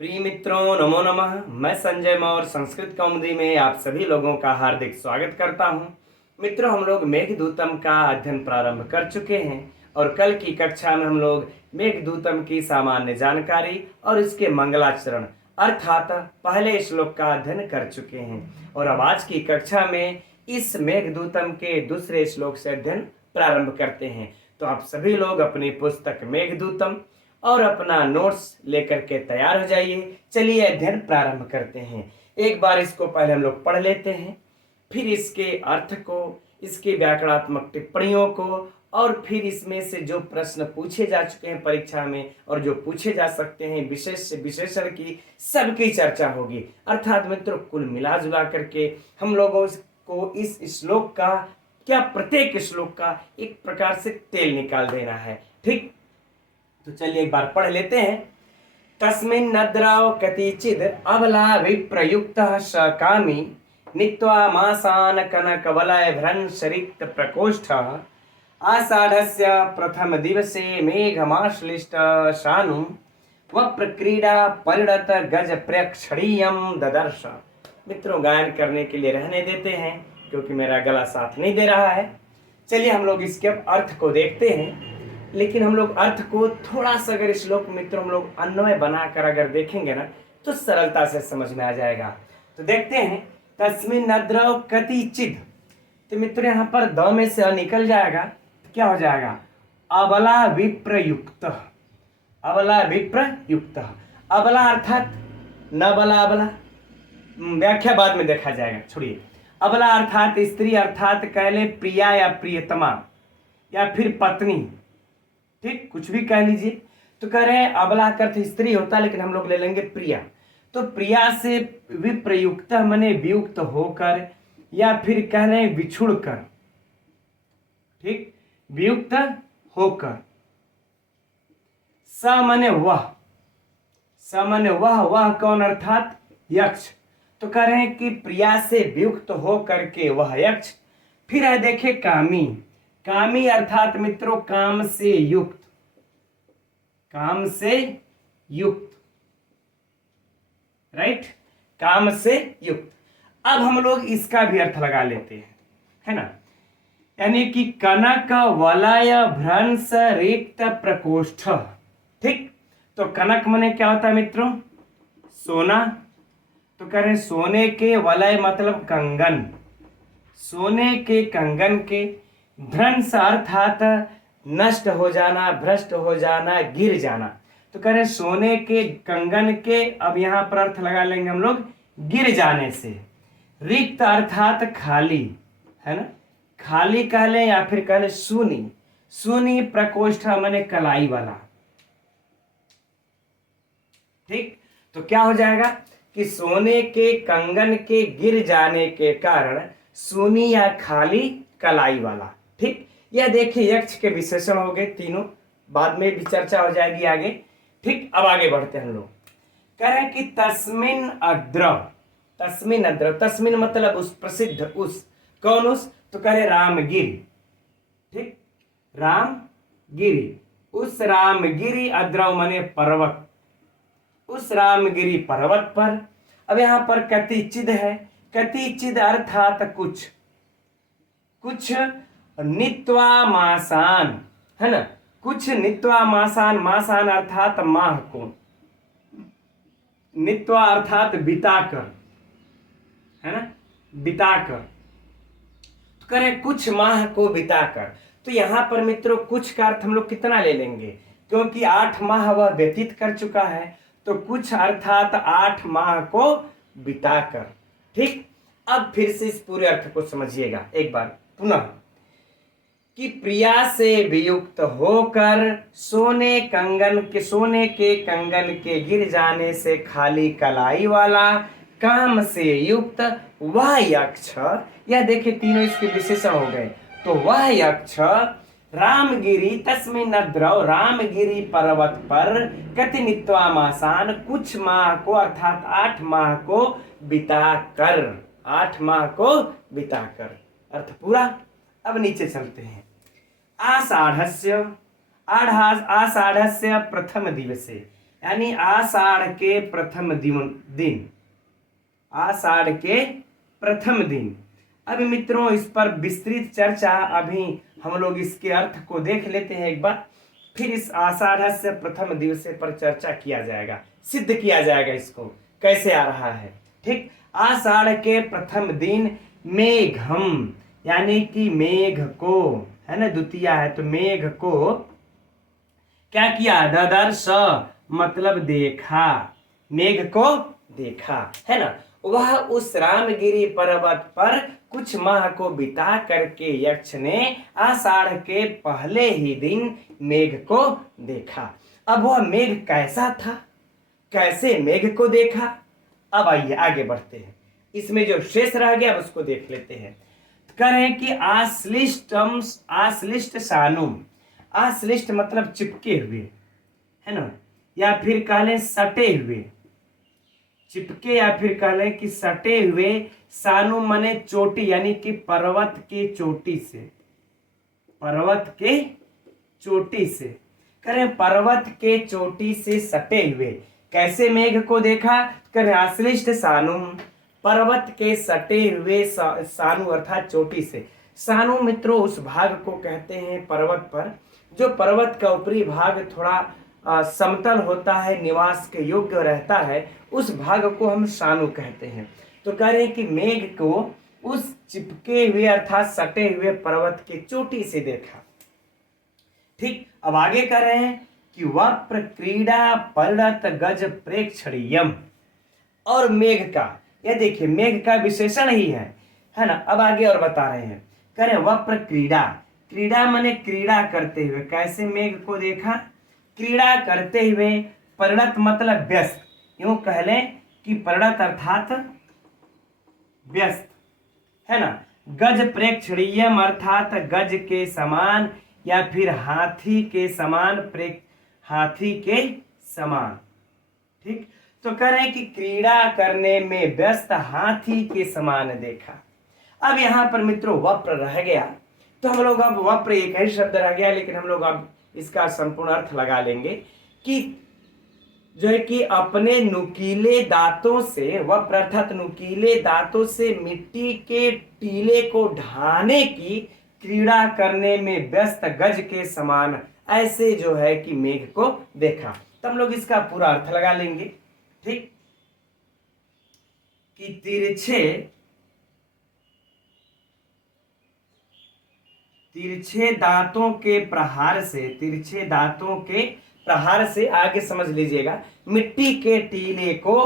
प्रिय मित्रों, नमो नमः। मैं संजय मौर्य संस्कृत कौमुदी में आप सभी लोगों का हार्दिक स्वागत करता हूं। मित्रों, हम लोग मेघदूतम का अध्ययन प्रारंभ कर चुके हैं और कल की कक्षा में हम लोग मेघदूतम की सामान्य जानकारी और इसके मंगलाचरण अर्थात पहले श्लोक का अध्ययन कर चुके हैं और अब आज की कक्षा में इस मेघदूतम के दूसरे श्लोक से अध्ययन प्रारंभ करते हैं। तो आप सभी लोग अपनी पुस्तक मेघदूतम और अपना नोट्स लेकर के तैयार हो जाइए। चलिए अध्ययन प्रारंभ करते हैं। एक बार इसको पहले हम लोग पढ़ लेते हैं, फिर इसके अर्थ को, इसके व्याकरणात्मक टिप्पणियों को और फिर इसमें से जो प्रश्न पूछे जा चुके हैं परीक्षा में और जो पूछे जा सकते हैं विशेष से विशेषण की, सबकी चर्चा होगी। अर्थात मित्रों, कुल मिला जुला करके हम लोगों को इस श्लोक का प्रत्येक श्लोक का एक प्रकार से तेल निकाल देना है। ठीक, तो चलिए एक बार पढ़ लेते हैं। तस्मिन् नद्राव कतिचिद अबला विप्रयुक्तः सकामी नीत्वा मासान कनकवलय भ्रंशरिक्त प्रकोष्ठः आषाढ़स्य प्रथम दिवसे मेघमाश्लिष्ट शानु वप्रक्रीडा परिणत गज प्रेक्षणीयम ददर्श। मित्रों, गायन करने के लिए रहने देते हैं क्योंकि मेरा गला साथ नहीं दे रहा है। चलिए हम लोग इसके अर्थ को देखते हैं, लेकिन हम लोग अर्थ को थोड़ा सा अगर श्लोक मित्रों हम लोग अन्वय बनाकर अगर देखेंगे ना तो सरलता से समझ में आ जाएगा। तो देखते हैं, तस्मिन् नद्रौ कतिचिद। तो मित्रों यहाँ पर द में से अ निकल जाएगा, तो क्या हो जाएगा? अबला विप्रयुक्त। अबला विप्रयुक्त। अबला अर्थात न बला अबला, व्याख्या बाद में देखा जाएगा, छोड़िए। अबला अर्थात स्त्री, अर्थात कह ले प्रिया या प्रियतमा या फिर पत्नी, ठीक, कुछ भी कह लीजिए। तो कह रहे हैं अबला का अर्थ स्त्री होता है, लेकिन हम लोग ले लेंगे प्रिया। तो प्रिया से विप्रयुक्त माने वियुक्त होकर या फिर कह रहे हैं बिछुड़ कर, ठीक, वियुक्त होकर। स माने वह, स माने वह कौन? अर्थात यक्ष। तो कह रहे हैं कि प्रिया से वियुक्त होकर के वह यक्ष। फिर है देखे कामी। कामी अर्थात मित्रों काम से युक्त, काम से युक्त, राइट, काम से युक्त। अब हम लोग इसका भी अर्थ लगा लेते हैं, है ना। यानी कि कनक वलय भ्रंश रिक्त प्रकोष्ठ। ठीक, तो कनक माने क्या होता है मित्रों? सोना। तो कह रहे सोने के, वलय मतलब कंगन, सोने के कंगन के, भ्रंश अर्थात नष्ट हो जाना, भ्रष्ट हो जाना, गिर जाना। तो कह रहे सोने के कंगन के, अब यहां पर अर्थ लगा लेंगे हम लोग गिर जाने से। रिक्त अर्थात खाली, है ना, खाली कह लें या फिर कह लें शून्य। शून्य प्रकोष्ठ माने कलाई वाला। ठीक, तो क्या हो जाएगा कि सोने के कंगन के गिर जाने के कारण शून्य या खाली कलाई वाला। ठीक, यह देखिए यक्ष के विशेषण हो गए तीनों, बाद में भी चर्चा हो जाएगी आगे। ठीक, अब आगे बढ़ते हैं हम लोग। कह रहे हैं कि तस्मिन अद्रव। तस्मिन अद्रव, तस्मिन मतलब उस, प्रसिद्ध उस, कौन उस? तो कह रहे रामगिरी। ठीक, रामगिरी, उस रामगिरी, अद्रव माने पर्वत, उस रामगिरी पर्वत पर। अब यहां पर कतिचिद है, कतिचिद अर्थात कुछ, कुछ नित्वा मासान, है ना, कुछ नित्वा मासान। मासान अर्थात माह को, नित्वा अर्थात बिताकर, है ना, बिताकर। तो करें कुछ माह को बिताकर। तो यहां पर मित्रों कुछ का अर्थ हम लोग कितना ले लेंगे? क्योंकि 8 माह वह व्यतीत कर चुका है, तो कुछ अर्थात 8 माह को बिताकर। ठीक, अब फिर से इस पूरे अर्थ को समझिएगा एक बार पुनः, कि प्रिया से वियुक्त होकर सोने के कंगन के गिर जाने से खाली कलाई वाला, काम से युक्त वह यक्ष। यह देखिए तीनों इसके विशेषण हो गए। तो वह यक्ष रामगिरी, तस्मिन् नद्रौ, रामगिरी पर्वत पर कति नित्वा मासान, कुछ माह को अर्थात 8 माह को बिताकर, 8 माह को बिताकर। अर्थ पूरा। अब नीचे चलते हैं। आषाढ़स्य, आषाढ़स्य प्रथम दिवसे। यानी आषाढ़ के प्रथम दिन, आषाढ़ के प्रथम दिन। अभी मित्रों इस पर विस्तृत चर्चा, अभी हम लोग इसके अर्थ को देख लेते हैं एक बार, फिर इस आषाढ़ से प्रथम दिवसे पर चर्चा किया जाएगा, सिद्ध किया जाएगा इसको कैसे आ रहा है। ठीक, आषाढ़ के प्रथम दिन मेघम, यानी कि मेघ को, है ना, द्वितीया है तो मेघ को क्या किया, ददर्श मतलब देखा, मेघ को देखा, है ना। वह उस रामगिरी पर्वत पर कुछ माह को बिता करके यक्ष ने आषाढ़ के पहले ही दिन मेघ को देखा। अब वह मेघ कैसा था, कैसे मेघ को देखा, अब आइए आगे बढ़ते हैं, इसमें जो शेष रह गया उसको देख लेते हैं। करें कि आश्लिष्टम, आश्लिष्ट सानुम, आश्लिष्ट मतलब चिपके हुए, है ना, या फिर कह लें सटे हुए, चिपके या फिर कह लें कि सटे हुए, सानु मने चोटी, यानी कि पर्वत के चोटी से, पर्वत के चोटी से, करें पर्वत के चोटी से सटे हुए। कैसे मेघ को देखा, करें आश्लिष्ट सानु, पर्वत के सटे हुए सानु अर्थात चोटी से। सानु मित्रों उस भाग को कहते हैं पर्वत पर, जो पर्वत का ऊपरी भाग थोड़ा समतल होता है, निवास के योग्य रहता है, उस भाग को हम सानु कहते हैं। तो कह रहे हैं कि मेघ को उस चिपके हुए अर्थात सटे हुए पर्वत की चोटी से देखा। ठीक, अब आगे कह रहे हैं कि वप्र क्रीड़ा परिणत गज प्रेक्षणीयम, और मेघ का, यह देखिए मेघ का विशेषण ही है ना। अब आगे और बता रहे हैं, कह रहे वप्र क्रीड़ा, क्रीड़ा माने क्रीड़ा करते हुए, कैसे मेघ को देखा, क्रीड़ा करते हुए, परिणत मतलब व्यस्त, यूं कह लें कि परिणत अर्थात व्यस्त, है ना। गज प्रेक्षणीयम अर्थात गज के समान या फिर हाथी के समान, हाथी के समान। ठीक, तो कह रहे हैं कि क्रीड़ा करने में व्यस्त हाथी के समान देखा। अब यहां पर मित्रों वप्र रह गया, तो हम लोग अब वप्र एक ही शब्द रह गया, लेकिन हम लोग अब इसका संपूर्ण अर्थ लगा लेंगे कि जो है कि अपने नुकीले दांतों से, वप्र अर्थात नुकीले दांतों से मिट्टी के टीले को ढाने की क्रीड़ा करने में व्यस्त गज के समान, ऐसे जो है कि मेघ को देखा। तो हम लोग इसका पूरा अर्थ लगा लेंगे। ठीक, कि तिरछे दांतों के प्रहार से, तिरछे दांतों के प्रहार से, आगे समझ लीजिएगा, मिट्टी के टीले को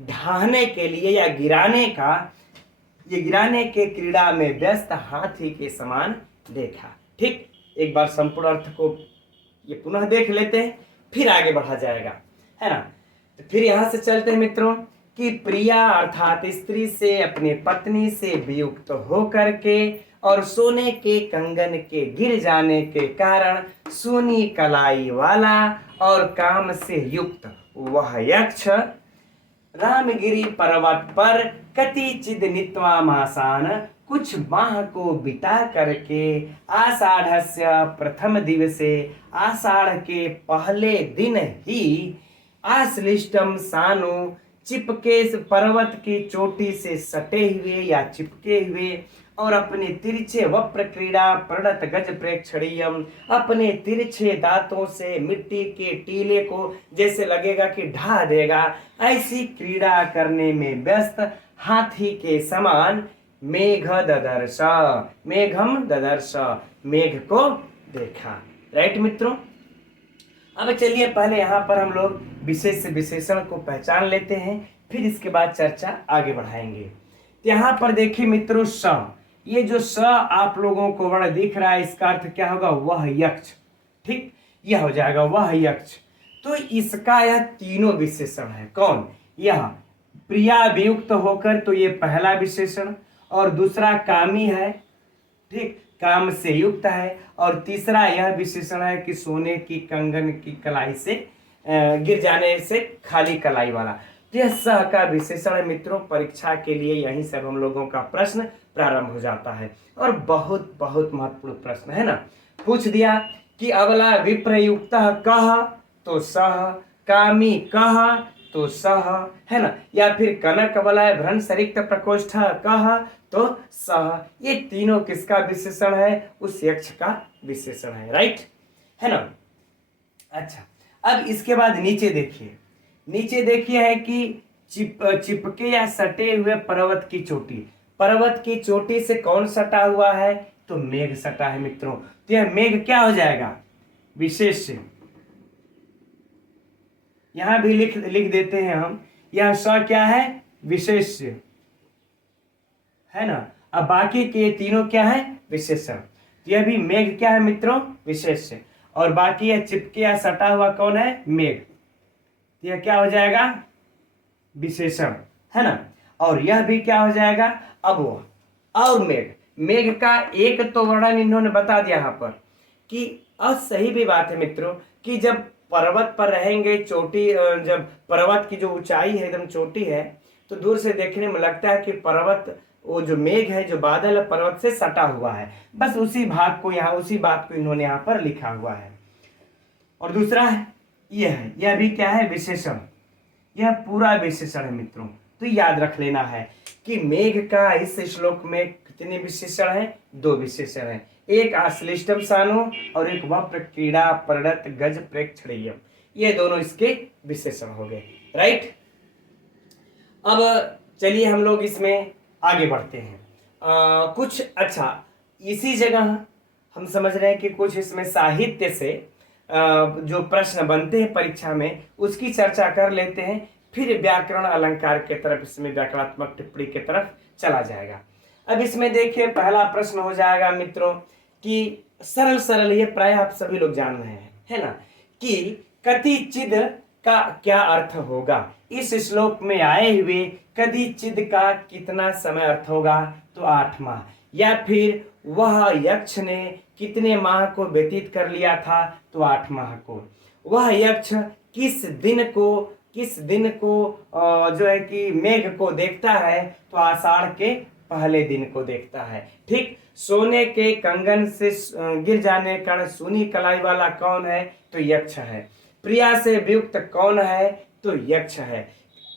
ढाने के लिए या गिराने का, ये गिराने के क्रीड़ा में व्यस्त हाथी के समान देखा। ठीक, एक बार संपूर्ण अर्थ को ये पुनः देख लेते हैं, फिर आगे बढ़ा जाएगा, है ना। तो फिर यहां से चलते हैं मित्रों कि प्रिया अर्थात स्त्री से अपनी पत्नी से वियुक्त होकर के और सोने के कंगन के गिर जाने के कारण सोनी कलाई वाला और काम से युक्त वह यक्ष रामगिरी पर्वत पर कतिचिद नित्वामासान, कुछ माह को बिता करके आषाढ़स्य प्रथम दिवसे, आषाढ़ के पहले दिन ही आश्लिष्टम सानु, चिपके पर्वत की चोटी से सटे हुए या चिपके हुए, और अपने तिरछे वप्र क्रीड़ा प्रणत गज प्रेक्षणीयम, अपने तिरछे दांतों से मिट्टी के टीले को जैसे लगेगा कि ढा देगा, ऐसी क्रीड़ा करने में व्यस्त हाथी के समान मेघ ददर्श, मेघम ददर्श, मेघ को देखा। राइट मित्रों, अब चलिए पहले यहाँ पर हम लोग विशेष विशेषण को पहचान लेते हैं, फिर इसके बाद चर्चा आगे बढ़ाएंगे। यहाँ पर देखिए मित्रों स, ये जो स आप लोगों को वर्ण दिख रहा है, इसका अर्थ क्या होगा, वह यक्ष। ठीक, यह हो जाएगा वह यक्ष। तो इसका यह तीनों विशेषण है। कौन, यह प्रिया वियुक्त होकर, तो ये पहला विशेषण, और दूसरा कामी है, ठीक, काम से युक्त है, और तीसरा यह विशेषण है कि सोने की कंगन की कलाई से गिर जाने से खाली कलाई वाला। यह सह का विशेषण है मित्रों। परीक्षा के लिए यहीं से हम लोगों का प्रश्न प्रारंभ हो जाता है, और बहुत बहुत महत्वपूर्ण प्रश्न है ना। पूछ दिया कि अबला विप्रयुक्त कह, तो सह, कामी कह तो सह, है ना, या फिर कनक वलय भ्रंश रिक्त प्रकोष्ठ कह तो सह, ये तीनों किसका विशेषण है? उस यक्ष का विशेषण है, राइट, है ना। अच्छा, अब इसके बाद नीचे देखिए, नीचे देखिए है कि चिपके या सटे हुए पर्वत की चोटी, पर्वत की चोटी से कौन सटा हुआ है? तो मेघ सटा है मित्रों। तो यह मेघ क्या हो जाएगा? विशेष्य। यहां भी लिख देते हैं हम, यह स क्या है? विशेष्य, है ना। अब बाकी के तीनों क्या है? विशेषण। तो यह भी मेघ क्या है मित्रों? विशेष्य। और बाकी यह चिपके या सटा हुआ कौन है? मेघ। तो यह क्या हो जाएगा? विशेषण, है ना। और यह भी क्या हो जाएगा? अब वह और मेघ, मेघ का एक तो वर्णन इन्होंने बता दिया यहाँ पर कि सही भी बात है मित्रों कि जब पर्वत पर रहेंगे, चोटी, जब पर्वत की जो ऊंचाई है एकदम चोटी है, तो दूर से देखने में लगता है कि पर्वत, वो जो मेघ है, जो बादल है, पर्वत से सटा हुआ है। बस उसी भाग को यहाँ, उसी बात को इन्होंने यहाँ पर लिखा हुआ है। और दूसरा है यह है, यह भी क्या है? विशेषण। यह पूरा विशेषण है मित्रों। तो याद रख लेना है कि मेघ का इस श्लोक में कितने विशेषण हैं? 2 विशेषण हैं, एक आश्लिष्टम सानु और एक वप्र क्रीड़ा परडत गज प्रेक्षणीयम, ये दोनों इसके विशेषण हो गए, राइट। अब चलिए हम लोग इसमें आगे बढ़ते हैं। कुछ अच्छा, इसी जगह हम समझ रहे हैं कि कुछ इसमें साहित्य से जो प्रश्न बनते हैं परीक्षा में, उसकी चर्चा कर लेते हैं, फिर व्याकरण अलंकार के तरफ, इसमें व्याकरणात्मक टिप्पणी के तरफ चला जाएगा। अब इसमें देखिए पहला प्रश्न हो जाएगा मित्रों कि सरल सरल, ये प्राय आप सभी लोग जान रहे हैं, है ना, कि कतिचिद का क्या अर्थ होगा? इस श्लोक में आए हुए कतिचिद का कितना समय अर्थ होगा? तो 8 माह। या फिर वह यक्ष ने कितने माह को व्यतीत कर लिया था? तो 8 माह को। वह यक्ष किस दिन को जो है कि मेघ को देखता है? तो आषाढ़ के पहले दिन को देखता है, ठीक। सोने के कंगन से गिर जाने कारण सुनी कलाई वाला कौन है? तो यक्ष है। प्रिया से वियुक्त कौन है? तो यक्ष है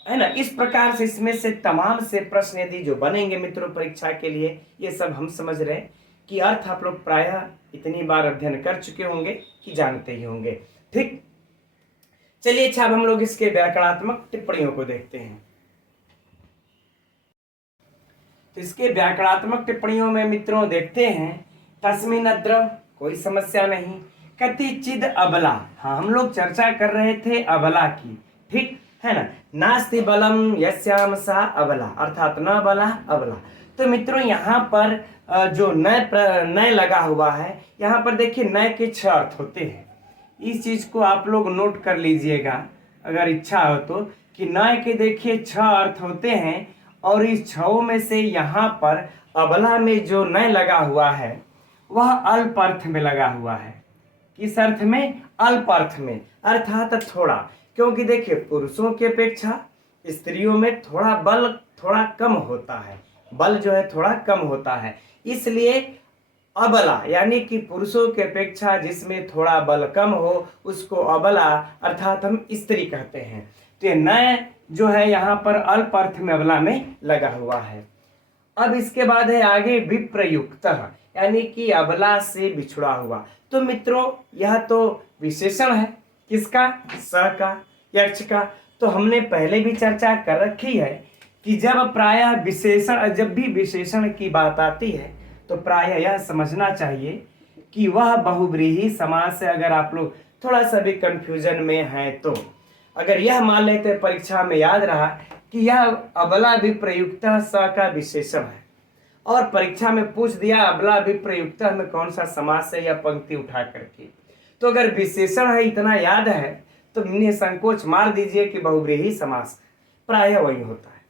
ना। इस प्रकार से इसमें से तमाम से प्रश्न यदि जो बनेंगे मित्रों परीक्षा के लिए, ये सब हम समझ रहे हैं कि अर्थ आप लोग प्रायः इतनी बार अध्ययन कर चुके होंगे कि जानते ही होंगे, ठीक। चलिए अच्छा, अब हम लोग इसके व्याकरणात्मक टिप्पणियों को देखते हैं। तो इसके व्याकरणात्मक टिप्पणियों में मित्रों देखते हैं, तस्मिन् अत्र, कोई समस्या नहीं। कतिचिद अबला, हाँ हम लोग चर्चा कर रहे थे अबला की, ठीक है ना। नास्ति बलम यस्याम सा अबला, अर्थात न बला अबला। तो मित्रों यहाँ पर जो नय लगा हुआ है, यहाँ पर देखिए नय के 6 अर्थ होते हैं। इस चीज को आप लोग नोट कर लीजिएगा अगर इच्छा हो तो, कि नय के देखिए 6 अर्थ होते हैं, और इस 6 में से यहाँ पर अबला में जो नय लगा हुआ है वह अल्प अर्थ में लगा हुआ है। किस अर्थ में? अल्प अर्थ में, अर्थात थोड़ा। क्योंकि देखिए पुरुषों की अपेक्षा स्त्रियों में थोड़ा बल थोड़ा कम होता है, बल जो है थोड़ा कम होता है, इसलिए अबला यानी कि पुरुषों की अपेक्षा जिसमें थोड़ा बल कम हो उसको अबला अर्थात हम स्त्री कहते हैं। तो ये नय जो है यहाँ पर अल्प अर्थ में अबला में लगा हुआ है। अब इसके बाद है आगे विप्रयुक्त, यानी कि अबला से बिछुड़ा हुआ। तो मित्रों यह तो विशेषण है, किसका? स का, यक्ष का। तो हमने पहले भी चर्चा कर रखी है कि जब प्रायः विशेषण, जब भी विशेषण की बात आती है तो प्रायः यह समझना चाहिए कि वह बहुव्रीहि समास से, अगर आप लोग थोड़ा सा भी कंफ्यूजन में हैं तो अगर यह मान लेते परीक्षा में याद रहा कि यह अबला विप्रयुक्त स का विशेषण है, और परीक्षा में पूछ दिया अबला विप्रयुक्त में कौन सा समास है या पंक्ति उठा करके, तो अगर विशेषण है इतना याद है तो निसंकोच मार दीजिए कि बहुव्रीहि समास, प्रायः वही होता है।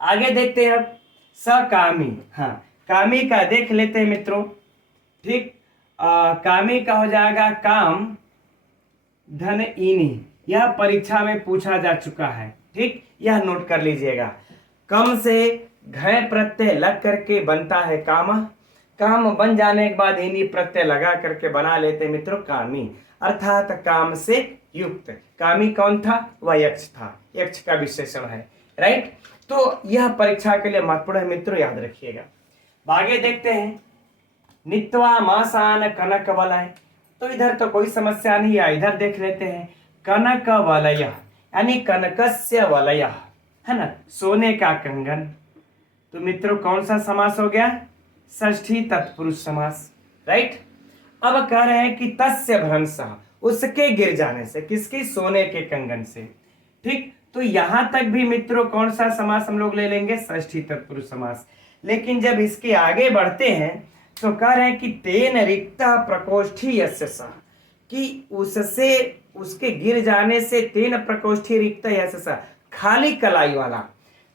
आगे देखते हैं अब सकामी। हाँ, कामी का देख लेते हैं मित्रों, ठीक। कामी का हो जाएगा काम धन इनी, यह परीक्षा में पूछा जा चुका है, ठीक, यह नोट कर लीजिएगा। कम से घय प्रत्यय लग करके बनता है काम, काम बन जाने के बाद इनी प्रत्यय लगा करके बना लेते हैं मित्रों कामी। अर्थात काम से युक्त। कामी कौन था? वह यक्ष था, यक्ष का विशेषण है। राइट, तो यह परीक्षा के लिए महत्वपूर्ण है मित्रों, याद रखिएगा। आगे देखते हैं, नित्वा मासान कनक वलय। तो इधर तो कोई समस्या नहीं है, इधर देख लेते हैं कनक वलय, यानी कनकस्य वलय, है ना, सोने का कंगन। तो मित्रों कौन सा समास हो गया? षष्ठी तत्पुरुष समास। राइट, अब कह रहे हैं कि तस्य भ्रंशः, उसके गिर जाने से, किसकी? सोने के कंगन से। ठीक, तो यहां तक भी मित्रों कौन सा समास हम लोग ले लेंगे? षष्ठी तत्पुरुष समास। लेकिन जब इसके आगे बढ़ते हैं तो कह रहे हैं कि तेन रिक्ता प्रकोष्ठी यस्य सः, कि उससे, उसके गिर जाने से, तेन प्रकोष्ठी रिक्ता यस्य सः, खाली कलाई वाला।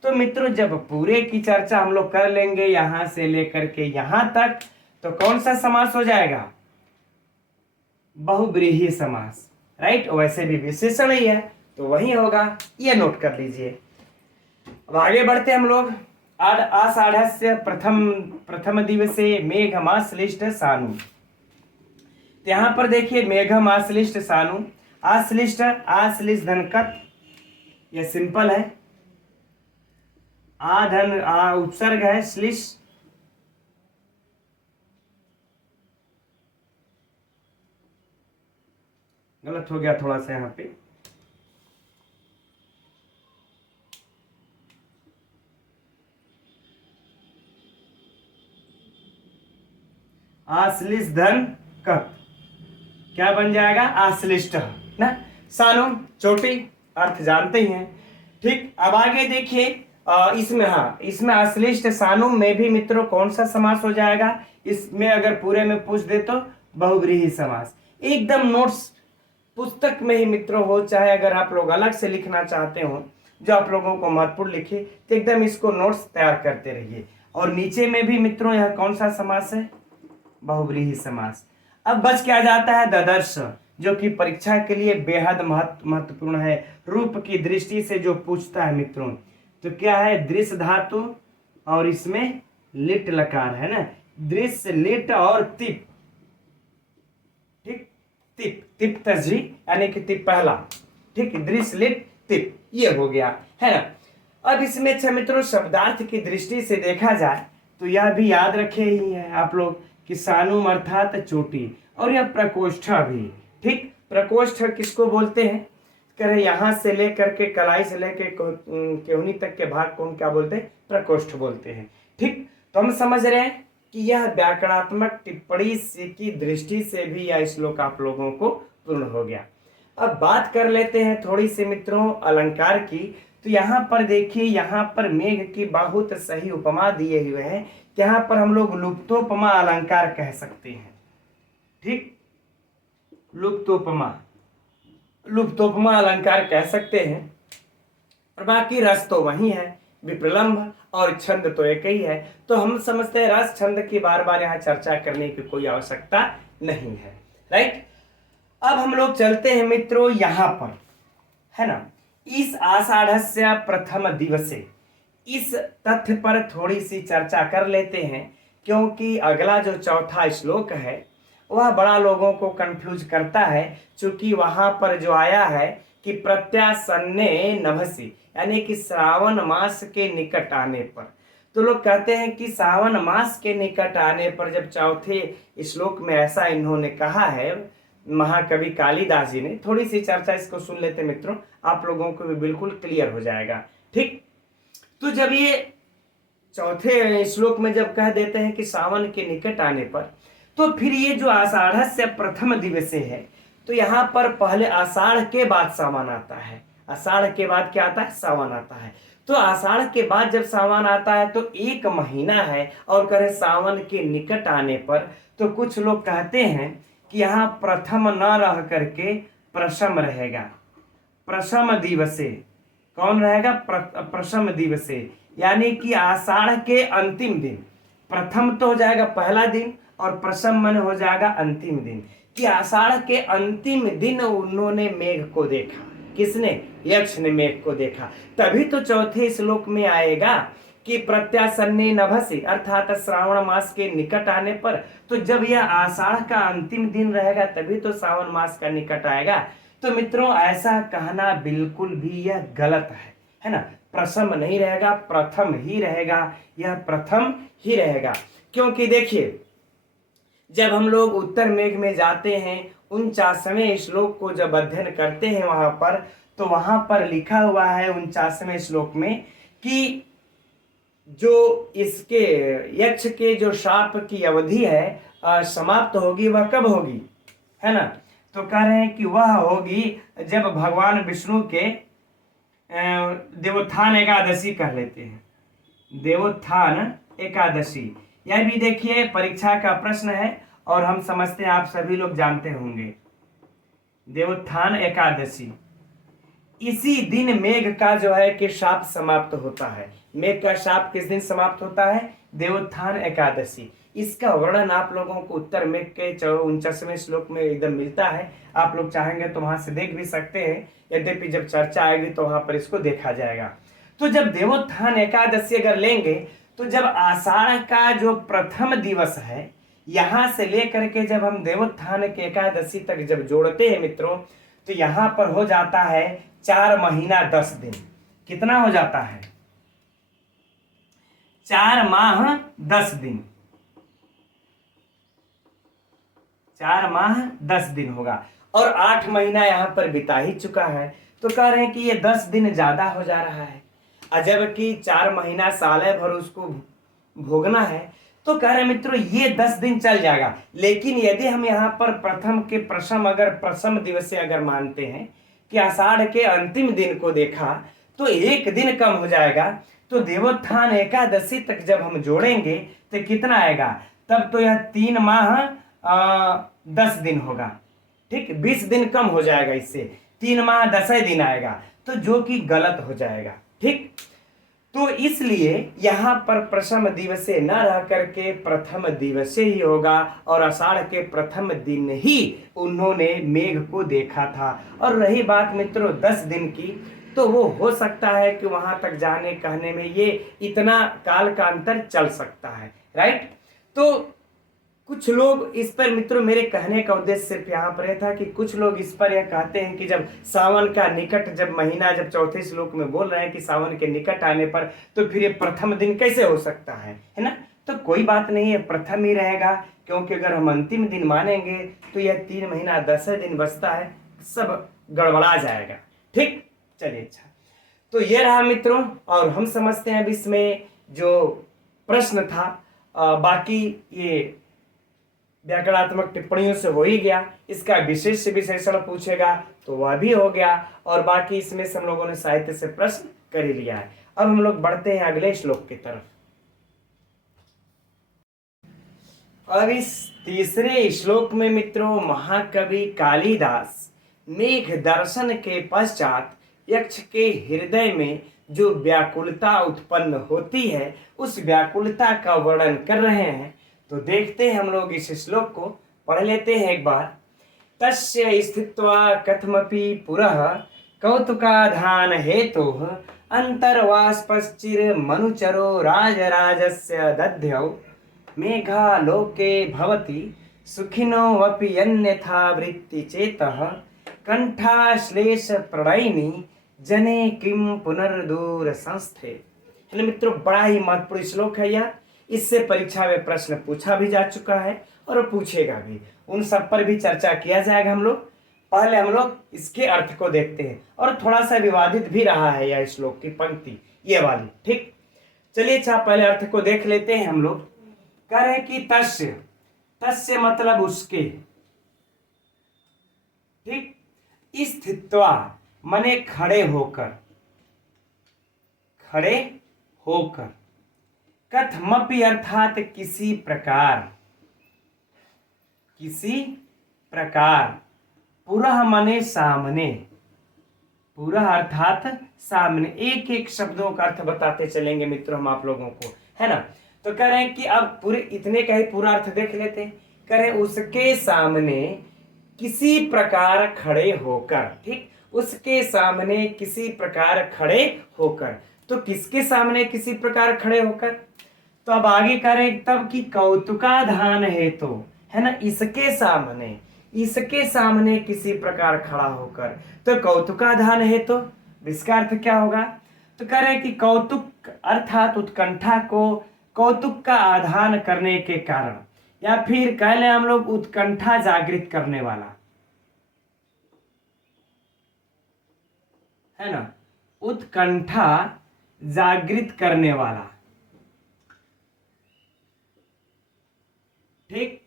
तो मित्रों जब पूरे की चर्चा हम लोग कर लेंगे यहां से लेकर के यहां तक, तो कौन सा समास हो जाएगा? बहुव्रीहि समास। राइट, वैसे भी विशेषण ही है तो वही होगा, ये नोट कर लीजिए। अब आगे बढ़ते हम लोग। आषाढ़स्य प्रथम दिवसे मेघमाश्लिष्ट सानु। यहां पर देखिए मेघमाश्लिष्ट सानु, आश्लिष्ट, आश्लिष्ट धनकत, यह सिंपल है। धन उपसर्ग है, श्लिष, गलत हो गया थोड़ा सा यहाँ पे, आश्लिष्ट धन कत, क्या बन जाएगा? आश्लिष्ट ना। सानु चोटी, अर्थ जानते ही हैं। ठीक, अब आगे देखिए इसमें, हाँ इसमें आश्लिष्ट सानु में भी मित्रों कौन सा समास हो जाएगा? इसमें अगर पूरे में पूछ दे तो बहुव्रीहि समास। एकदम नोट्स पुस्तक में ही मित्रों हो, चाहे अगर आप लोग अलग से लिखना चाहते हो जो आप लोगों को महत्वपूर्ण लिखे, तो एकदम इसको नोट्स तैयार करते रहिए। और नीचे में भी मित्रों यह कौन सा समास है? बहुव्रीहि समास। अब बच क्या जाता है? ददर्श, जो कि परीक्षा के लिए बेहद महत्वपूर्ण है, रूप की दृष्टि से जो पूछता है मित्रों। तो क्या है? दृश्य धातु और इसमें लिट लकार है ना, दृश्य लिट और तिप। ठीक, तिप, तिप तजी यानी कि तिप पहला। ठीक, दृश्य लिट तिप, ये हो गया है ना। अब इसमें अच्छा मित्रों शब्दार्थ की दृष्टि से देखा जाए तो यह भी याद रखे ही है आप लोग कि सानुम अर्थात चोटी, और यह प्रकोष्ठ भी। ठीक, प्रकोष्ठ किसको बोलते हैं? करे यहाँ से लेकर के कलाई से लेकर केहूनी तक के भाग को हम क्या बोलते हैं? प्रकोष्ठ बोलते हैं। ठीक, तो हम समझ रहे हैं कि यह व्याकरणात्मक टिप्पणी की दृष्टि से भी यह श्लोक आप लोगों को पूर्ण हो गया। अब बात कर लेते हैं थोड़ी सी मित्रों अलंकार की। तो यहाँ पर देखिए, यहाँ पर मेघ की बहुत सही उपमा दिए हुए हैं। यहाँ पर हम लोग लुप्तोपमा अलंकार कह सकते हैं। ठीक, लुप्तोपमा, लुप्तोपमा अलंकार कह सकते हैं। और बाकी रस तो वही है, विप्रलंभ और छंद तो एक ही है। तो हम समझते हैं रस छंद की बार बार यहाँ चर्चा करने की कोई आवश्यकता नहीं है। राइट, अब हम लोग चलते हैं मित्रों यहाँ पर, है ना, इस आषाढ़स्य प्रथम दिवसे, इस तथ्य पर थोड़ी सी चर्चा कर लेते हैं, क्योंकि अगला जो चौथा श्लोक है वह बड़ा लोगों को कंफ्यूज करता है। चूंकि वहां पर जो आया है कि प्रत्यासन्ने नभसी, यानी कि श्रावण मास के निकट आने पर, तो लोग कहते हैं कि श्रावण मास के निकट आने पर, जब चौथे श्लोक में ऐसा इन्होंने कहा है महाकवि कालिदास जी ने, थोड़ी सी चर्चा इसको सुन लेते मित्रों, आप लोगों को भी बिल्कुल क्लियर हो जाएगा। ठीक, तो जब ये चौथे श्लोक में जब कह देते हैं कि सावन के निकट आने पर, तो फिर ये जो आषाढ़ से प्रथम दिवसे है, तो यहाँ पर पहले आषाढ़ के बाद सावन आता है। आषाढ़ के बाद क्या आता है? सावन आता है। तो आषाढ़ के बाद जब सावन आता है तो एक महीना है, और कहे सावन के निकट आने पर, तो कुछ लोग कहते हैं कि यहाँ प्रथम न रह करके प्रशम रहेगा। प्रशम दिवसे, कौन रहेगा? प्रशम दिवसे, यानी कि आषाढ़ के अंतिम दिन। प्रथम तो हो जाएगा पहला दिन, और प्रशम मन हो जाएगा अंतिम दिन। कि आषाढ़ के अंतिम दिन उन्होंने मेघ को देखा। किसने? यक्ष ने मेघ को देखा। तभी तो चौथे श्लोक में आएगा कि प्रत्यासन्ने नभसि, अर्थात श्रावण मास के निकट आने पर, तो जब यह आषाढ़ का अंतिम दिन रहेगा तभी तो श्रावण मास का निकट आएगा। तो मित्रों ऐसा कहना बिल्कुल भी यह गलत है ना। प्रथम नहीं रहेगा, प्रथम ही रहेगा, यह प्रथम ही रहेगा। क्योंकि देखिए जब हम लोग उत्तर मेघ में जाते हैं 49वें श्लोक को जब अध्ययन करते हैं वहां पर, तो वहां पर लिखा हुआ है 49वें श्लोक में कि जो इसके यक्ष के जो शाप की अवधि है समाप्त होगी, वह कब होगी, है ना। तो कह रहे हैं कि वह होगी जब भगवान विष्णु के देवोत्थान एकादशी कर लेते हैं, देवोत्थान एकादशी। यह भी देखिए परीक्षा का प्रश्न है और हम समझते हैं आप सभी लोग जानते होंगे। देवोत्थान एकादशी, इसी दिन मेघ का जो है कि शाप समाप्त होता है। मेघ का शाप किस दिन समाप्त होता है? देवोत्थान एकादशी। इसका वर्णन आप लोगों को उत्तर मेघ के 49वें श्लोक में एकदम मिलता है। आप लोग चाहेंगे तो वहां से देख भी सकते हैं, यद्यपि जब चर्चा आएगी तो वहां पर इसको देखा जाएगा। तो जब देवोत्थान एकादशी अगर लेंगे तो जब आषाढ़ का जो प्रथम दिवस है, यहां से लेकर के जब हम देवोत्थान के एकादशी तक जब जोड़ते हैं मित्रों, तो यहां पर हो जाता है 4 महीना 10 दिन। कितना हो जाता है? 4 माह 10 दिन। 4 माह 10 दिन होगा और 8 महीना यहां पर बिता ही चुका है। तो कह रहे हैं कि ये 10 दिन ज्यादा हो जा रहा है, जबकि 4 महीना साल भर उसको भोगना है। तो कह रहे मित्रों ये 10 दिन चल जाएगा। लेकिन यदि हम यहाँ पर प्रथम के प्रथम अगर प्रथम दिवस से अगर मानते हैं कि आषाढ़ के अंतिम दिन को देखा तो 1 दिन कम हो जाएगा। तो देवोत्थान एकादशी तक जब हम जोड़ेंगे तो कितना आएगा? तब तो यह 3 माह 10 दिन होगा। ठीक, 20 दिन कम हो जाएगा, इससे 3 माह 10 दिन आएगा, तो जो कि गलत हो जाएगा। ठीक, तो इसलिए यहां पर प्रथम दिवसे न रह करके प्रथम दिवसे ही होगा और आषाढ़ के प्रथम दिन ही उन्होंने मेघ को देखा था। और रही बात मित्रों 10 दिन की, तो वो हो सकता है कि वहां तक जाने कहने में ये इतना काल का अंतर चल सकता है, राइट। तो कुछ लोग इस पर मित्रों, मेरे कहने का उद्देश्य सिर्फ यहाँ पर यह था कि कुछ लोग इस पर यह कहते हैं कि जब सावन का निकट जब महीना जब चौथे श्लोक में बोल रहे हैं कि सावन के निकट आने पर, तो फिर ये प्रथम दिन कैसे हो सकता है ना। तो कोई बात नहीं है, प्रथम ही रहेगा, क्योंकि अगर हम अंतिम दिन मानेंगे तो यह 3 महीना 10 दिन बचता है, सब गड़बड़ा जाएगा। ठीक, चलिए अच्छा, तो ये रहा मित्रों। और हम समझते हैं अब इसमें जो प्रश्न था, बाकी ये व्याकरणात्मक टिप्पणियों से हो ही गया। इसका विशेष विशेषण पूछेगा तो वह भी हो गया, और बाकी इसमें से हम लोगों ने साहित्य से प्रश्न कर ही लिया है। अब हम लोग बढ़ते हैं अगले श्लोक की तरफ। अब इस तीसरे श्लोक में मित्रों महाकवि कालिदास मेघ दर्शन के पश्चात यक्ष के हृदय में जो व्याकुलता उत्पन्न होती है, उस व्याकुलता का वर्णन कर रहे हैं। तो देखते हैं हम लोग इस श्लोक को, पढ़ लेते हैं एक बार। तस्य स्थित्वा कथमपि पुरः कौतुकाधान हेतुः अंतर्वाष्पश्चिर मनुचरो राजराजस्य दध्यौ मेघालोके भवति सुखिनोऽपि अन्यथा वृत्ति चेतः कंठाश्लेष प्रणयिनी जने किम पुनर्दूर संस्थे। मित्रों बड़ा ही महत्वपूर्ण श्लोक है यह। इससे परीक्षा में प्रश्न पूछा भी जा चुका है और पूछेगा भी, उन सब पर भी चर्चा किया जाएगा हम लोग। पहले हम लोग इसके अर्थ को देखते हैं, और थोड़ा सा विवादित भी रहा है यह श्लोक की पंक्ति ये वाली। ठीक, चलिए अच्छा पहले अर्थ को देख लेते हैं हम लोग। कह रहे हैं कि तस्य, तस्य मतलब उसके, ठीक, स्थित्वा माने खड़े होकर, खड़े होकर, कथमपि अर्थात किसी प्रकार, किसी प्रकार, पुरः माने सामने, पुरः अर्थात सामने। एक एक शब्दों का अर्थ बताते चलेंगे मित्रों हम आप लोगों को, है ना। तो कह रहे हैं कि अब पूरे इतने का ही पूरा अर्थ देख लेते हैं। कह रहे हैं उसके सामने किसी प्रकार खड़े होकर, ठीक, उसके सामने किसी प्रकार खड़े होकर। तो किसके सामने किसी प्रकार खड़े होकर। तो अब आगे करें तब कि कौतुकाधान है तो, है ना, इसके सामने किसी प्रकार खड़ा होकर। तो कौतुकाधान है तो इसका अर्थ क्या होगा। तो कह रहे कि कौतुक अर्थात उत्कंठा को कौतुक का आधान करने के कारण, या फिर कह लें हम लोग उत्कंठा जागृत करने वाला, है ना, उत्कंठा जागृत करने वाला। ठीक,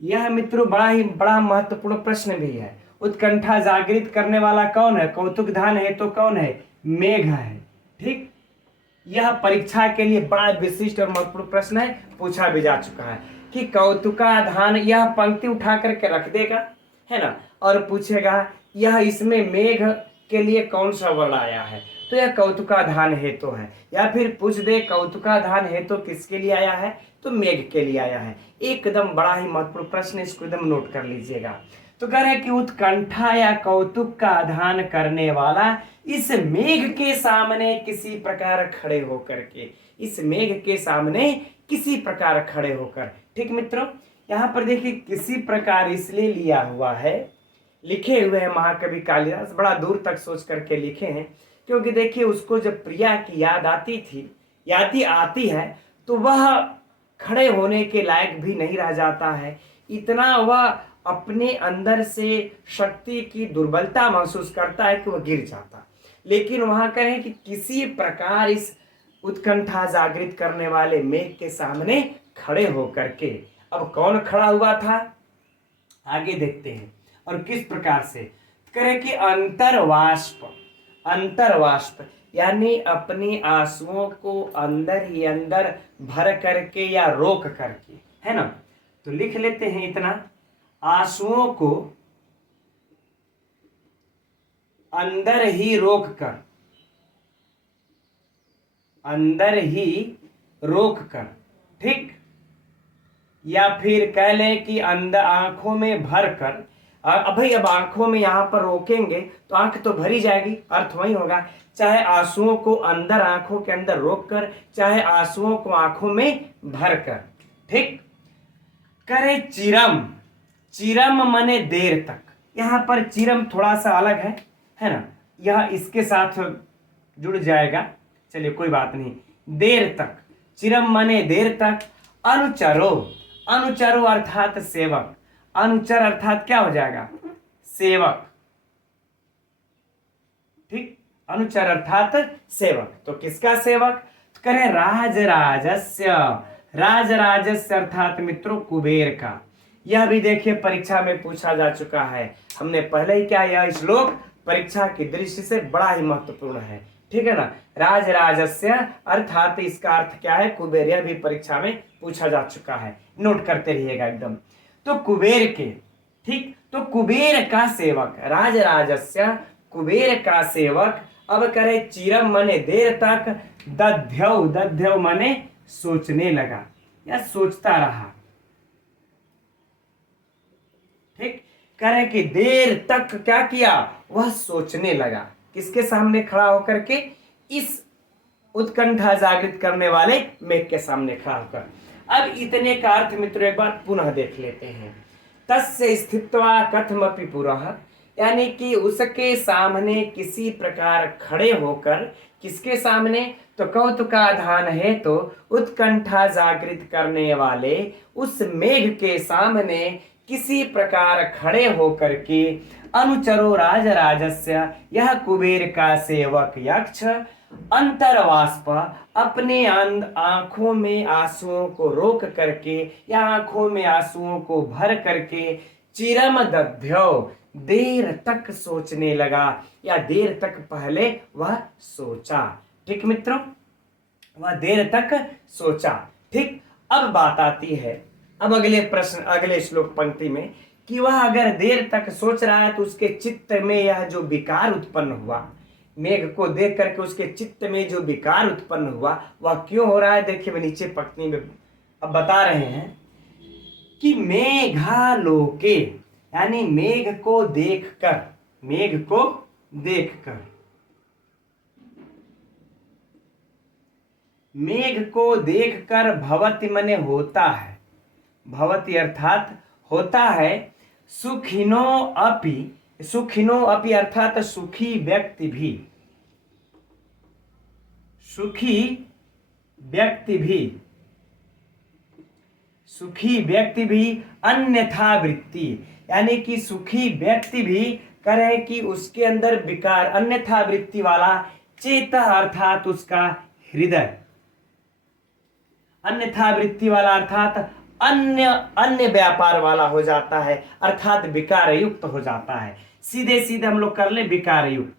यह मित्रों बड़ा महत्वपूर्ण प्रश्न भी है। उत्कंठा जागृत करने वाला कौन है। कौतुकधान है तो कौन है, मेघ है। ठीक, यह परीक्षा के लिए बड़ा विशिष्ट और महत्वपूर्ण प्रश्न है, पूछा भी जा चुका है कि कौतुकाधान, यह पंक्ति उठा करके रख देगा, है ना, और पूछेगा यह इसमें मेघ के लिए कौन सा वर्ण आया है, तो यह कौतुकाधान हेतु है। या फिर पूछ दे कौतुकाधान हेतु किसके लिए आया है, तो मेघ के लिए आया है। एकदम बड़ा ही महत्वपूर्ण प्रश्न, इसको एकदम नोट कर लीजिएगा। तो कह रहे कि उत्कंठा या कौतुक का आधान करने वाला इस मेघ के सामने किसी प्रकार खड़े होकर के, इस मेघ के सामने किसी प्रकार खड़े होकर। ठीक मित्रों, यहाँ पर देखिए किसी प्रकार इसलिए लिया हुआ है, लिखे हुए हैं महाकवि कालिदास, बड़ा दूर तक सोच करके लिखे हैं, क्योंकि देखिए उसको जब प्रिया की याद आती थी, याद आती है, तो वह खड़े होने के लायक भी नहीं रह जाता है। इतना वह अपने अंदर से शक्ति की दुर्बलता महसूस करता है कि वह गिर जाता। लेकिन वहां कहें कि किसी प्रकार इस उत्कंठा जागृत करने वाले मेघ के सामने खड़े होकर के, अब कौन खड़ा हुआ था आगे देखते हैं और किस प्रकार से। करें कि अंतर्वाष्प यानी अपनी आंसुओं को अंदर ही अंदर भर करके या रोक करके, है ना। तो लिख लेते हैं इतना, आंसुओं को अंदर ही रोक कर, अंदर ही रोक कर। ठीक, या फिर कह लें कि अंदर आंखों में भर कर। अब भाई अब आंखों में यहां पर रोकेंगे तो आंख तो भरी जाएगी, अर्थ वही होगा। चाहे आंसुओं को अंदर आंखों के अंदर रोक कर, चाहे आंसुओं को आंखों में भर कर। ठीक, करे चिरम, चिरम मने देर तक। यहां पर चिरम थोड़ा सा अलग है ना, यह इसके साथ जुड़ जाएगा, चलिए कोई बात नहीं। देर तक, चिरम मने देर तक। अनुचरो, अनुचरो अर्थात सेवक, अनुचर अर्थात क्या हो जाएगा, सेवक। ठीक, अनुचर अर्थात सेवक, तो किसका सेवक, तो करें राजराजस्य, राजराजस्य अर्थात मित्रों कुबेर का। यह भी देखिए परीक्षा में पूछा जा चुका है, हमने पहले ही क्या, यह श्लोक परीक्षा की दृष्टि से बड़ा ही महत्वपूर्ण है। ठीक है ना, राजराजस्य अर्थात इसका अर्थ क्या है, कुबेर। यह भी परीक्षा में पूछा जा चुका है, नोट करते रहिएगा एकदम। तो कुबेर के, ठीक, तो कुबेर का सेवक, राजराजस्य कुबेर का सेवक। अब करे चिरम मने देर तक, दध्यौ, दध्यौ मने सोचने लगा या सोचता रहा। ठीक, करे कि देर तक क्या किया, वह सोचने लगा, किसके सामने खड़ा होकर के, इस उत्कंठा जागृत करने वाले मेघ के सामने खड़ा होकर। अब इतने का अर्थ मित्रों एक बार पुनः देख लेते हैं। तस्य स्थित्वा कथमपि पुरः, यानी कि उसके सामने किसी प्रकार खड़े होकर, किसके सामने, तो कौतुकाधान है तो उत्कंठा जागृत करने वाले उस मेघ के सामने किसी प्रकार खड़े होकर के, अनुचरो राजराजस्य, यह कुबेर का सेवक यक्ष, अंतर्वाष्प, अपने आंखों में आंसुओं को रोक करके या आंखों में आंसुओं को भर करके, चिरम दध्यौ, देर तक सोचने लगा या देर तक पहले वह सोचा। ठीक मित्रों, वह देर तक सोचा। ठीक, अब बात आती है, अब अगले प्रश्न, अगले श्लोक पंक्ति में, कि वह अगर देर तक सोच रहा है तो उसके चित्त में यह जो विकार उत्पन्न हुआ, मेघ को देख करके उसके चित्त में जो विकार उत्पन्न हुआ, वह क्यों हो रहा है। देखिए मैं नीचे पंक्ति में अब बता रहे हैं कि मेघालोके, यानी मेघ को देखकर, मेघ को देखकर। मेघ को देखकर भवति मने होता है, भवति अर्थात होता है, सुखिनो अपि, सुखिनो अपि अर्थात सुखी व्यक्ति भी, सुखी व्यक्ति भी, सुखी व्यक्ति भी अन्यथा वृत्ति, यानी कि सुखी व्यक्ति भी करे कि उसके अंदर विकार अन्यथा वृत्ति वाला, चेत अर्थात उसका हृदय, अन्यथा वृत्ति वाला अर्थात अन्य अन्य व्यापार वाला हो जाता है, अर्थात विकार युक्त हो जाता है। सीधे सीधे हम लोग कर ले, विकार युक्त,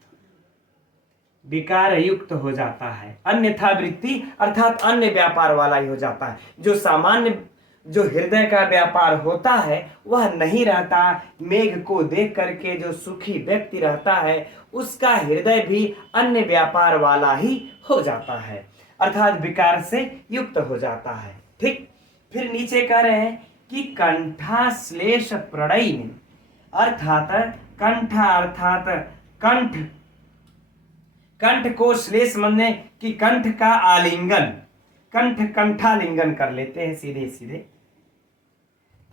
विकार युक्त हो जाता है। अन्यथा वृत्ति अर्थात अन्य व्यापार वाला ही हो जाता है। जो सामान्य जो हृदय का व्यापार होता है वह नहीं रहता। मेघ को देख करके जो सुखी व्यक्ति रहता है उसका हृदय भी अन्य व्यापार वाला ही हो जाता है, अर्थात विकार से युक्त हो जाता है। ठीक, फिर नीचे कह रहे हैं कि कंठाश्लेष प्रणयिनी, अर्थात कंठा अर्थात कंठ, कंठ को श्लेष माने कि कंठ का आलिंगन, कंठ कंठालिंगन कर लेते हैं सीधे सीधे।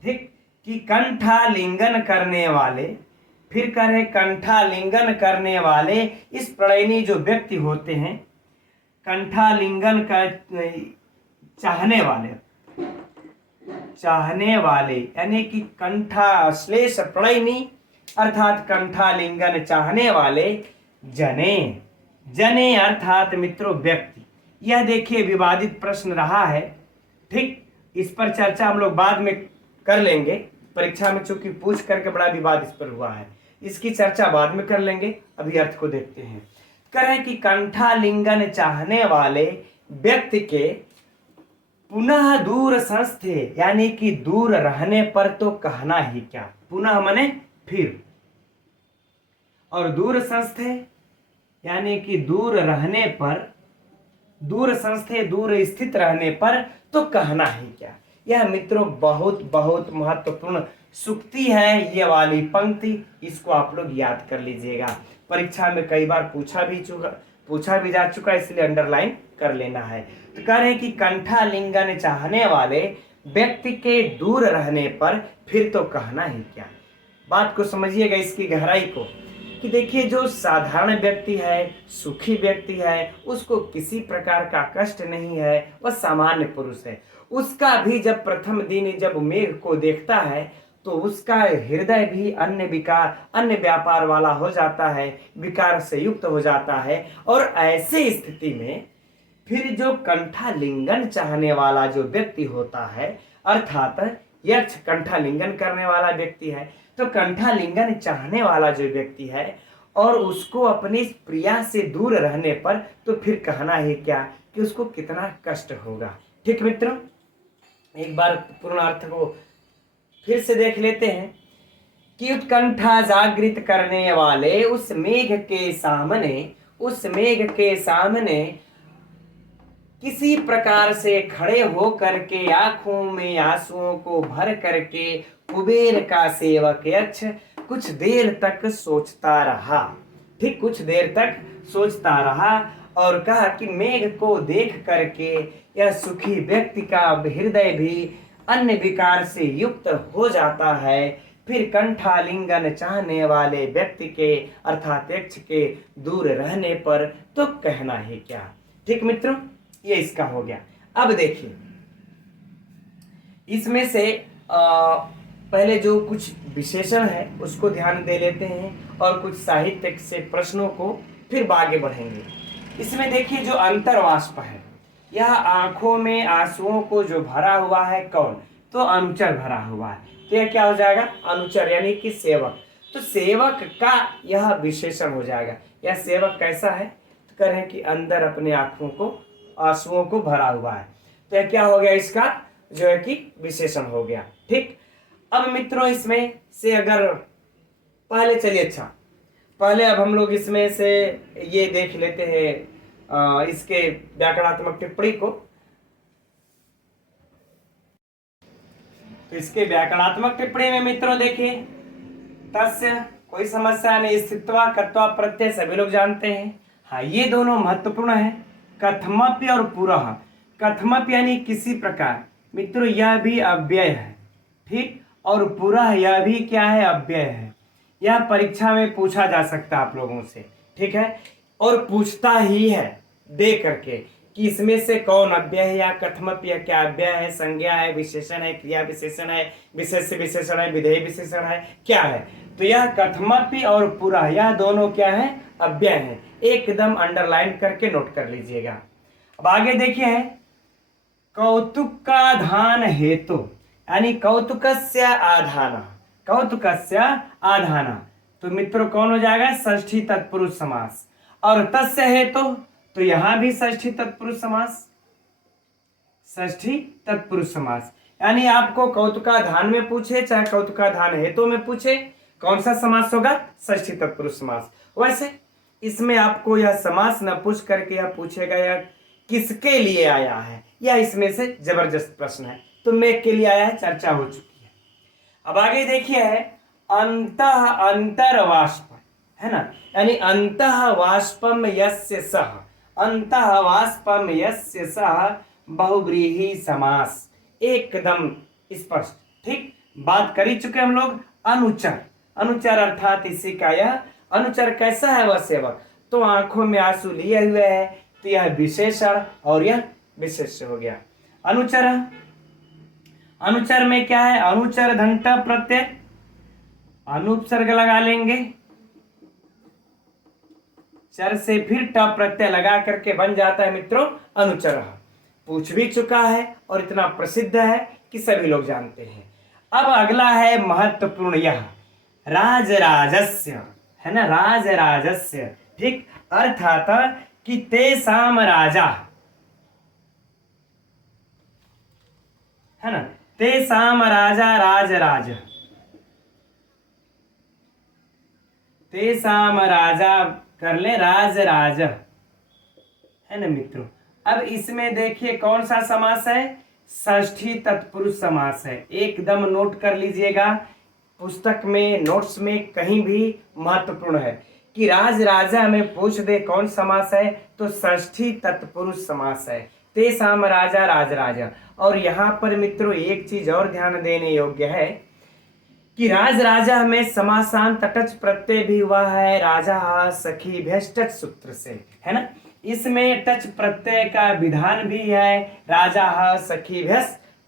ठीक, कि कंठालिंगन करने वाले, फिर कह रहे कंठालिंगन करने वाले इस प्रणयिनी जो व्यक्ति होते हैं, कंठालिंगन का चाहने वाले, चाहने वाले यानी कि कंठाश्लेष प्रणयिनी अर्थात कंठालिंगन चाहने वाले, जने, जने अर्थात मित्रों व्यक्ति। यह देखिए विवादित प्रश्न रहा है। ठीक, इस पर चर्चा हम लोग बाद में कर लेंगे, परीक्षा में चूंकि पूछ करके बड़ा विवाद इस पर हुआ है, इसकी चर्चा बाद में कर लेंगे। अभी अर्थ को देखते हैं। करें कि कंठालिंगन चाहने वाले व्यक्ति के पुनः दूर संस्थे, यानी कि दूर रहने पर तो कहना ही क्या, पुनः माने फिर, और दूर संस्थे यानी कि दूर रहने पर, दूर संस्थे दूर स्थित रहने पर तो कहना ही क्या। यह मित्रों बहुत बहुत महत्वपूर्ण सूक्ति है ये वाली पंक्ति, इसको आप लोग याद कर लीजिएगा। परीक्षा में कई बार पूछा भी जा चुका, इसलिए अंडरलाइन कर लेना है। तो कह रहे हैं कि कंठालिंगन चाहने वाले व्यक्ति के दूर रहने पर फिर तो कहना ही क्या। बात को समझिएगा, इसकी गहराई को, कि देखिए जो साधारण व्यक्ति है, सुखी व्यक्ति है, उसको किसी प्रकार का कष्ट नहीं है, वह सामान्य पुरुष है, उसका भी जब प्रथम दिन जब मेघ को देखता है तो उसका हृदय भी अन्य विकार अन्य व्यापार वाला हो जाता है, विकार से युक्त हो जाता है। और ऐसे स्थिति में फिर जो कंठालिंगन चाहने वाला जो व्यक्ति होता है, अर्थात यक्ष कंठालिंगन करने वाला व्यक्ति है, तो कंठालिंगन चाहने वाला जो व्यक्ति है और उसको अपनी प्रिया से दूर रहने पर तो फिर कहना ही क्या कि उसको कितना कष्ट होगा। ठीक मित्रों, एक बार पूर्ण अर्थ को फिर से देख लेते हैं कि उत्कंठा जागृत करने वाले उस मेघ के सामने, उस मेघ के सामने किसी प्रकार से खड़े हो करके आंखों में आंसुओं को भर करके कुबेर का सेवक यक्ष कुछ देर तक सोचता रहा। ठीक, कुछ देर तक सोचता रहा और कहा कि मेघ को देख करके यह सुखी व्यक्ति का हृदय भी अन्य विकार से युक्त हो जाता है। फिर कंठालिंगन चाहने वाले व्यक्ति के अर्थात यक्ष के दूर रहने पर तो कहना ही क्या। ठीक मित्रों, ये इसका हो गया। अब देखिए इसमें से पहले जो कुछ विशेषण है उसको ध्यान दे लेते हैं और कुछ साहित्य से प्रश्नों को फिर आगे बढ़ेंगे। इसमें देखिए जो अंतर्वाष्प है, यह आंखों में आंसुओं को जो भरा हुआ है कौन, तो अनुचर भरा हुआ है। तो यह क्या हो जाएगा, अनुचर यानी कि सेवक। तो सेवक का यह विशेषण हो जाएगा। यह सेवक कैसा है, तो कह रहे हैं कि अंदर अपने आंखों को आंसुओं को भरा हुआ है। तो यह क्या हो गया, इसका जो है कि विशेषण हो गया। ठीक, अब मित्रों इसमें से अगर पहले चलिए, अच्छा पहले अब हम लोग इसमें से ये देख लेते हैं इसके व्याकरणात्मक टिप्पणी को। तो इसके व्याकरणात्मक टिप्पणी में मित्रों देखिए, तस्य कोई समस्या नहीं, स्थित्वा कर्त्वा प्रत्यय सभी लोग जानते हैं। हाँ, ये दोनों महत्वपूर्ण है, कथमप्य और पुरः। कथमप यानी किसी प्रकार, मित्रों यह भी अव्यय है, ठीक। और पुरः यह भी क्या है, अव्यय है। यह परीक्षा में पूछा जा सकता है आप लोगों से, ठीक है, और पूछता ही है दे करके कि इसमें से कौन अव्यय है या कथमप, या क्या अव्यय है, संज्ञा है, विशेषण है, क्रिया विशेषण है, विशेष्य विशेषण है, विधेय विशेषण है, क्या है। तो यह कथमपि और पुरः यह दोनों क्या है, अव्यय है। एकदम अंडरलाइन करके नोट कर लीजिएगा। अब आगे देखिए, कौतुक का धान हेतु यानी कौतुकस्य आधान, कौतुकस्य आधान, तो मित्रों कौन हो जाएगा, षष्ठी तत्पुरुष समास। और तस्य हेतु, तो यहां भी षष्ठी तत्पुरुष समास, षष्ठी तत्पुरुष समास। यानी आपको कौतुकाधान में पूछे चाहे कौतुकाधान हेतु में पूछे, कौन सा समास होगा, षष्ठी तत्पुरुष समास। वैसे इसमें आपको यह समास न पूछ करके यह पूछेगा यह किसके लिए आया है, यह इसमें से जबरदस्त प्रश्न है। तो मेघ के लिए आया है, चर्चा हो चुकी है। अब आगे देखिए है अंतः अंतर्वाष्प, है ना, यानी अंतः वाष्पम यस्य सह, अंतः वाष्पम यस्य सह बहुव्रीहि समास, एकदम स्पष्ट, ठीक। बात कर ही चुके हम लोग अनुचर, अनुचर अर्थात इसी का यह अनुचर कैसा है वह सेवक, तो आंखों में आंसू लिए हुए है, तो यह विशेषण और यह विशेष्य हो गया। अनुचर, अनुचर में क्या है, अनुचर धन ट प्रत्यय, अनुपसर्ग लगा लेंगे, चर से फिर ट प्रत्यय लगा करके बन जाता है मित्रों अनुचर। पूछ भी चुका है और इतना प्रसिद्ध है कि सभी लोग जानते हैं। अब अगला है महत्वपूर्ण, यह राजराजस्य, है ना, राजराजस्य, ठीक, अर्थात कि तेसाम राजा, है ना, तेसाम राजा राजराज, तेसाम राजा कर ले राजराज, है ना मित्रों। अब इसमें देखिए कौन सा समास है, षष्ठी तत्पुरुष समास है। एकदम नोट कर लीजिएगा, पुस्तक में नोट्स में कहीं भी महत्वपूर्ण है कि राज राजा में पूछ दे कौन समास है, तो षष्ठी तत्पुरुष समास है, तेसाम राजा राजराज। और यहाँ पर मित्रों एक चीज और ध्यान देने योग्य है कि राज राजा में समासांत टच प्रत्यय भी हुआ है, राजा सखी टच सूत्र से, है ना, इसमें टच प्रत्यय का विधान भी है, राजा सखी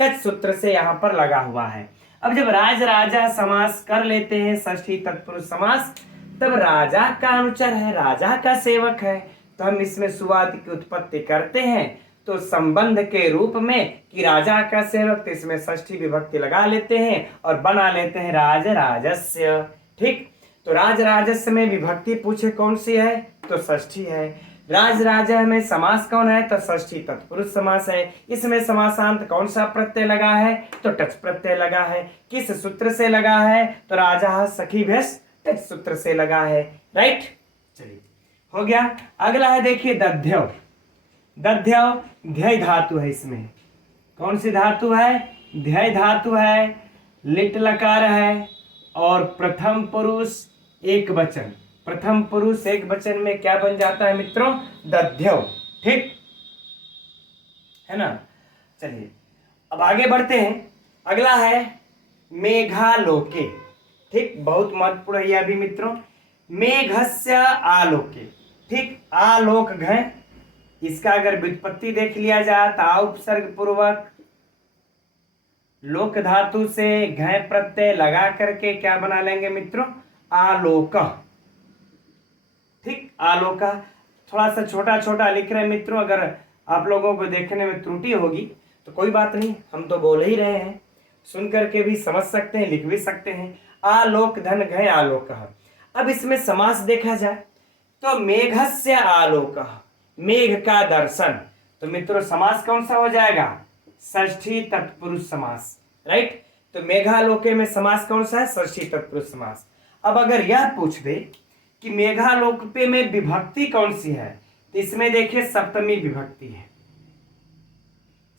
टच सूत्र से यहाँ पर लगा हुआ है। अब जब राज राजा समास कर लेते हैं षष्ठी तत्पुरुष समास, तब राजा का अनुचर है, राजा का सेवक है, तो हम इसमें सुवाद की उत्पत्ति करते हैं, तो संबंध के रूप में कि राजा का सेवक, तो इसमें षष्ठी विभक्ति लगा लेते हैं और बना लेते हैं राज राजस्य, ठीक। तो राज राजस्य में विभक्ति पूछे कौन सी है, तो षष्ठी है। राज राजा में समास कौन है, तो षष्ठी तत्पुरुष समास है। इसमें समासांत कौन सा प्रत्यय लगा है, तो टच प्रत्यय लगा है। किस सूत्र से लगा है, तो राजा सखी टच सूत्र से लगा है, राइट। चलिए हो गया। अगला है देखिए दध्यव, दध्यव ध्यय धातु है, इसमें कौन सी धातु है, ध्यय धातु है, लिट लकार है और प्रथम पुरुष एक वचन, प्रथम पुरुष एक वचन में क्या बन जाता है मित्रों, दध्यव, ठीक है ना। चलिए अब आगे बढ़ते हैं। अगला है मेघालोके, ठीक, बहुत महत्वपूर्ण है यह भी मित्रों, मेघस्य आलोके, ठीक, आलोक घ, इसका अगर व्युत्पत्ति देख लिया जाए तो उपसर्ग पूर्वक लोक धातु से घ प्रत्यय लगा करके क्या बना लेंगे मित्रों, आलोक, ठीक, आलोक। थोड़ा सा छोटा छोटा लिख रहे हैं मित्रों, अगर आप लोगों को देखने में त्रुटि होगी तो कोई बात नहीं, हम तो बोल ही रहे हैं, सुन करके भी समझ सकते हैं, लिख भी सकते हैं। आलोक धन घ आलोक। अब इसमें समास देखा जाए तो मेघस्य आलोक, मेघ का दर्शन, तो मित्रों समास कौन सा हो जाएगा, षष्ठी तत्पुरुष समास, राइट। तो मेघालोके में समास कौन सा है, षष्ठी तत्पुरुष समास। अब अगर यह पूछ दे कि मेघालोके में विभक्ति कौन सी है, तो इसमें देखिए सप्तमी विभक्ति है,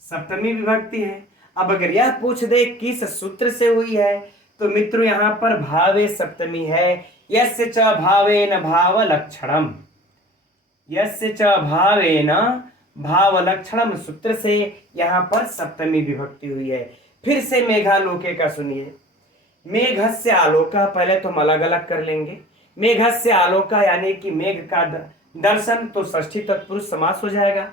सप्तमी विभक्ति है। अब अगर यह पूछ दे किस सूत्र से हुई है, तो मित्रों यहाँ पर भावे सप्तमी है, यस्य च भावेन भाव लक्षणम, यस्य च भावेन भाव लक्षणम सूत्र से यहाँ पर सप्तमी विभक्ति हुई है। फिर से मेघालोके का सुनिए। मेघस्य आलोका, पहले तो हम अलग अलग कर लेंगे। मेघस्य आलोका यानी कि मेघ का दर्शन, तो षष्ठी तत्पुरुष समास हो जाएगा।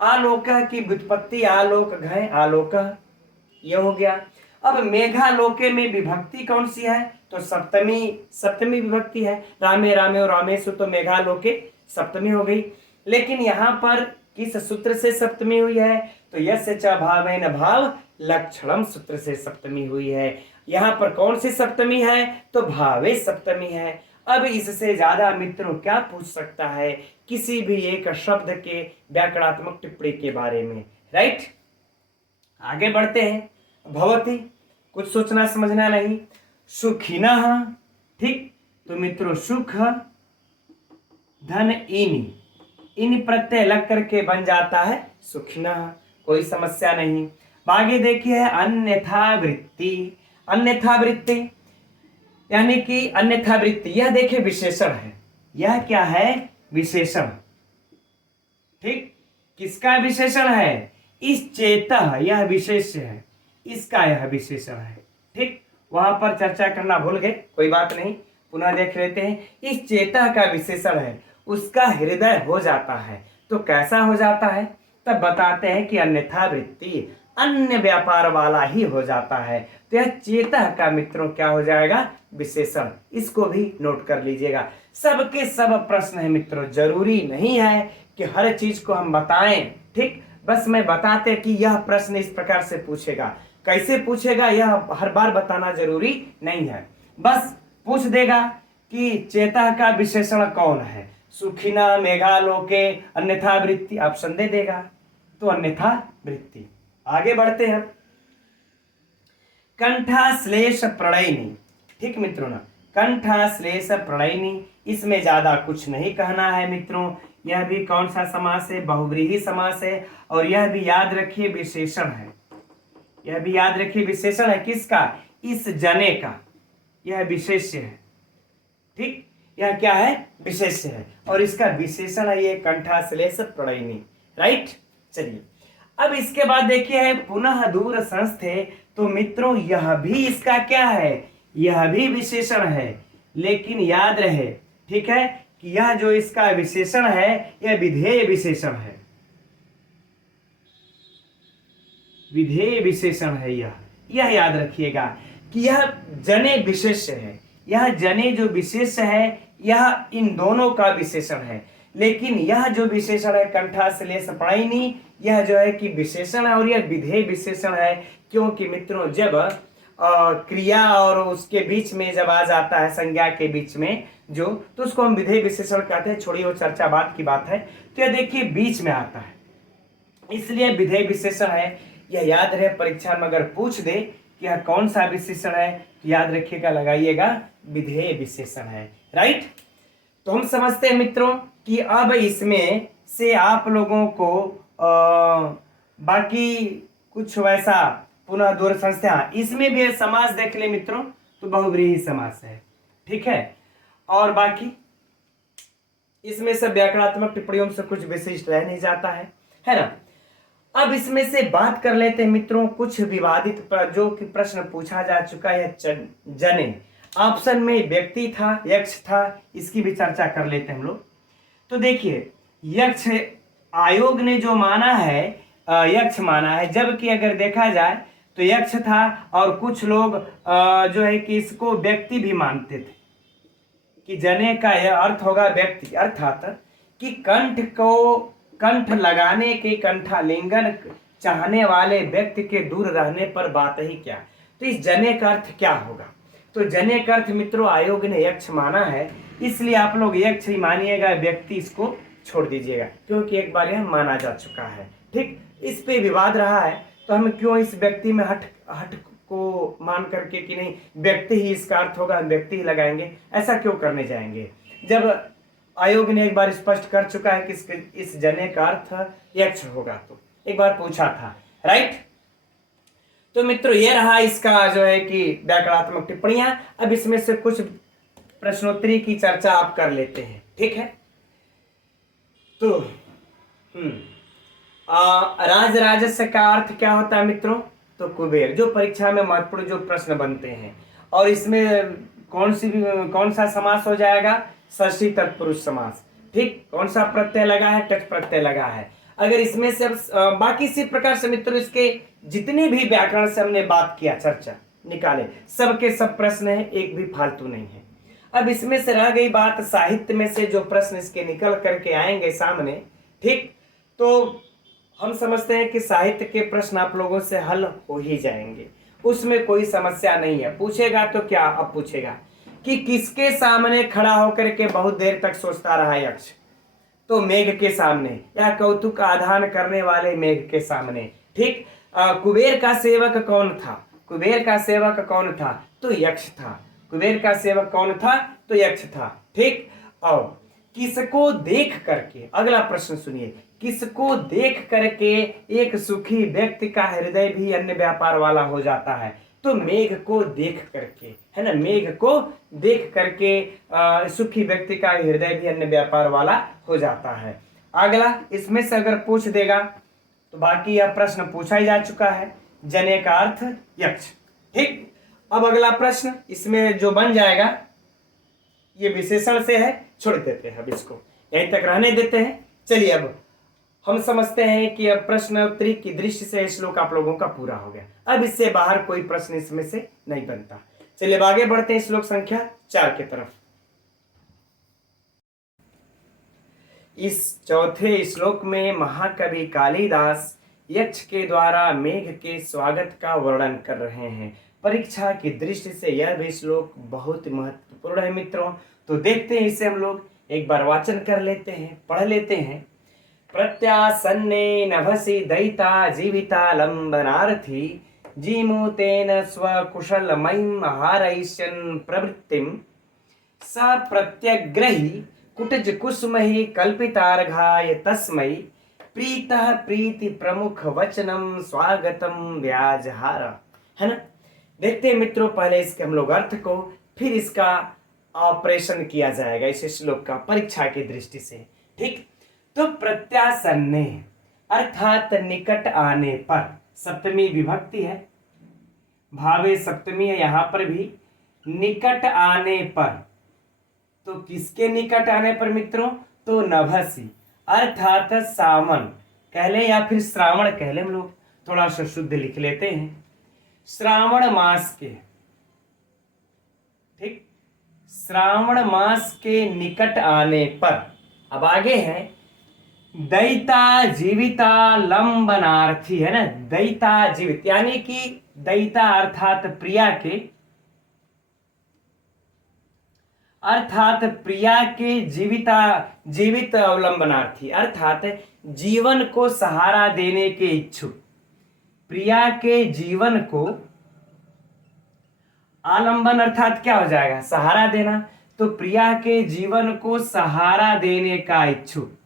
आलोका की व्युत्पत्ति आलोक घय आलोका, ये हो गया। अब मेघालोके में विभक्ति कौन सी है? तो सप्तमी विभक्ति है। रामे रामे और रामेषु, तो मेघालोके सप्तमी हो गई। लेकिन यहाँ पर किस सूत्र से सप्तमी हुई है? तो यस्य च भावेन भाव लक्षणम सूत्र से सप्तमी हुई है। यहाँ पर कौन सी सप्तमी है? तो भावे सप्तमी है। अब इससे ज्यादा मित्रों क्या पूछ सकता है किसी भी एक शब्द के व्याकरणात्मक टिप्पणी के बारे में, राइट। आगे बढ़ते हैं। भवती, कुछ सोचना समझना नहीं। सुखिनः, ठीक, तो मित्रों सुख धन इन प्रत्यय लग करके बन जाता है सुखिनः, कोई समस्या नहीं। आगे देखिए अन्यथा वृत्ति यानी कि अन्यथा वृत्ति, यह देखिए विशेषण है। यह क्या है? विशेषण, ठीक। किसका विशेषण है? इस चेतः, यह विशेष है, इसका यह विशेषण है, ठीक। वहां पर चर्चा करना भूल गए, कोई बात नहीं, पुनः देख लेते हैं। इस चेतः का विशेषण है, उसका हृदय हो जाता है। तो कैसा हो जाता है? तब बताते हैं कि अन्यथा वृत्ति, अन्य व्यापार वाला ही हो जाता है। तो यह चेतः का मित्रों क्या हो जाएगा? विशेषण। इसको भी नोट कर लीजिएगा। सबके सब प्रश्न है मित्रों, जरूरी नहीं है कि हर चीज को हम बताएं, ठीक। बस मैं बताते कि यह प्रश्न इस प्रकार से पूछेगा, कैसे पूछेगा यह हर बार बताना जरूरी नहीं है। बस पूछ देगा कि चेतः का विशेषण कौन है? सुखिना, मेघालोके, अन्यथा वृत्ति, ऑप्शन दे देगा, तो अन्यथा वृत्ति। आगे बढ़ते हैं। कंठाश्लेष प्रणयिनी, ठीक मित्रों ना, कंठाश्लेष प्रणयिनी, इसमें ज्यादा कुछ नहीं कहना है मित्रों। यह भी कौन सा समास है? बहुव्रीहि समास है। और यह भी याद रखिए विशेषण है, यह भी याद रखिए विशेषण है। किसका? इस जने का, यह विशेष्य है, ठीक। यह क्या है? विशेष्य है, और इसका विशेषण है ये कंठाश्लेष प्रणयिनी, राइट। चलिए अब इसके बाद देखिए है पुनः दूर संस्थे, तो मित्रों यह भी इसका क्या है? यह भी विशेषण है, लेकिन याद रहे, ठीक है, कि यह जो इसका विशेषण है यह विधेय विशेषण है, विधेय विशेषण है। यह याद रखिएगा कि यह जने विशेष्य है। यह जने जो विशेष्य है यह इन दोनों का विशेषण है, लेकिन यह जो विशेषण है कंठाश्लेष प्रणयिनी, यह जो है कि विशेषण है और यह विधेय विशेषण है। क्योंकि मित्रों जब क्रिया और उसके बीच में जब आ जाता है संज्ञा के बीच में जो, तो उसको हम विधेय विशेषण कहते हैं। छोड़िए वो चर्चा बाद की बात है। तो यह देखिए बीच में आता है, इसलिए विधेय विशेषण है। यह याद रहे, परीक्षा में अगर पूछ दे कि यह कौन सा विशेषण है, तो याद रखिएगा, लगाइएगा विधेय विशेषण है, राइट। तो हम समझते हैं मित्रों कि अब इसमें से आप लोगों को बाकी कुछ वैसा पुनः दूर संस्था, इसमें भी समास देख ले मित्रों, तो बहुव्रीहि समास है, ठीक है। और बाकी इसमें से व्याकरणात्मक टिप्पणियों से कुछ विशिष्ट रह नहीं जाता है ना। अब इसमें से बात कर लेते हैं मित्रों कुछ विवादित जो कि प्रश्न पूछा जा चुका है। जने ऑप्शन में व्यक्ति था, यक्ष था, इसकी भी चर्चा कर लेते हैं हम लोग। तो देखिए यक्ष आयोग ने जो माना है, यक्ष माना है, जबकि अगर देखा जाए तो यक्ष था और कुछ लोग जो है कि इसको व्यक्ति भी मानते थे कि जने का यह अर्थ होगा व्यक्ति, अर्थात कि कंठ लगाने के, कंठालिंगन चाहने वाले व्यक्ति के दूर रहने पर बात ही क्या। तो इस जने का अर्थ क्या होगा? तो जने का अर्थ मित्रों आयोग ने यक्ष माना है, इसलिए आप लोग यक्ष ही मानिएगा, व्यक्ति इसको छोड़ दीजिएगा, क्योंकि एक बार यह माना जा चुका है, ठीक। इस पे विवाद रहा है, तो हम क्यों इस व्यक्ति में हट को मान करके कि नहीं व्यक्ति ही इसका अर्थ होगा, हम व्यक्ति ही लगाएंगे, ऐसा क्यों करने जाएंगे जब आयोग ने एक बार स्पष्ट कर चुका है कि इस जने का अर्थ यक्ष होगा। तो एक बार पूछा था, राइट। तो मित्रों ये रहा इसका जो है कि व्याकरणात्मक टिप्पणियां। अब इसमें से कुछ प्रश्नोत्तरी की चर्चा आप कर लेते हैं, ठीक है। तो राज राजस्व का अर्थ क्या होता है मित्रों? तो कुबेर। जो परीक्षा में महत्वपूर्ण जो प्रश्न बनते हैं, और इसमें कौन सा समास हो जाएगा? षष्ठी तत्पुरुष समास। ठीक, कौन सा प्रत्यय लगा है? टच प्रत्यय लगा है। अगर इसमें से बाकी इसी प्रकार से मित्रों इसके जितने भी व्याकरण से हमने बात किया, चर्चा निकाले, सबके सब प्रश्न है, एक भी फालतू नहीं है। अब इसमें से रह गई बात साहित्य में से जो प्रश्न इसके निकल करके आएंगे सामने, ठीक, तो हम समझते हैं कि साहित्य के प्रश्न आप लोगों से हल हो ही जाएंगे, उसमें कोई समस्या नहीं है। पूछेगा तो क्या अब पूछेगा कि किसके सामने खड़ा होकर के बहुत देर तक सोचता रहा यक्ष? तो मेघ के सामने, या कौतुक आधान करने वाले मेघ के सामने। ठीक, कुबेर का सेवक कौन था? कुबेर का सेवक कौन था? तो यक्ष था। कुबेर का सेवक कौन था? तो यक्ष था। ठीक, और किसको देख करके, अगला प्रश्न सुनिए, किसको देख करके एक सुखी व्यक्ति का हृदय भी अन्य व्यापार वाला हो जाता है? तो मेघ को देख करके, है ना, मेघ को देख करके सुखी व्यक्ति का हृदय भी अन्य व्यापार वाला हो जाता है। अगला इसमें से अगर पूछ देगा तो बाकी यह प्रश्न पूछा ही जा चुका है, जने का अर्थ यक्ष। ठीक, अब अगला प्रश्न इसमें जो बन जाएगा ये विशेषण से है, छोड़ देते हैं, अब इसको यहीं तक रहने देते हैं। चलिए अब हम समझते हैं कि अब प्रश्न उत्तरी की दृष्टि से श्लोक आप लोगों का पूरा हो गया। अब इससे बाहर कोई प्रश्न इसमें से नहीं बनता। चलिए अब आगे बढ़ते हैं श्लोक संख्या 4 की तरफ। इस चौथे श्लोक में महाकवि कालिदास यक्ष के द्वारा मेघ के स्वागत का वर्णन कर रहे हैं। परीक्षा की दृष्टि से यह भी श्लोक बहुत महत्वपूर्ण है मित्रों। तो देखते हैं इसे हम लोग एक बार वाचन कर लेते हैं, पढ़ लेते हैं। प्रत्यासन्ने नभसि दयिता जीविता लंबनार्थी जीमूतेन स्वकुशलमयीं हारयिष्यन् प्रवृत्तिं स प्रत्यग्रही कुटज कुसुमहि कल्पितार्घाय तस्मै प्रीतः प्रीति प्रमुख वचनम स्वागतम व्याजहार। है ना, देखते हैं मित्रों पहले इसके हम लोग अर्थ को, फिर इसका ऑपरेशन किया जाएगा इस श्लोक का परीक्षा की दृष्टि से। ठीक, तो प्रत्यासन्ने अर्थात निकट आने पर, सप्तमी विभक्ति है, भावे सप्तमी है, यहां पर भी निकट आने पर। तो किसके निकट आने पर मित्रों? तो नभसी अर्थात सावन कह ले या फिर श्रावण कह ले, हम लोग थोड़ा सा शुद्ध लिख लेते हैं, श्रावण मास के। ठीक, श्रावण मास के निकट आने पर। अब आगे है दयिता जीविता लंबनार्थी, है ना, दयिता जीवित यानी कि दयिता अर्थात प्रिया के, अर्थात प्रिया के जीवित अवलंबनार्थी अर्थात जीवन को सहारा देने के इच्छुक। प्रिया के जीवन को, आलंबन अर्थात क्या हो जाएगा? सहारा देना। तो प्रिया के जीवन को सहारा देने का इच्छुक,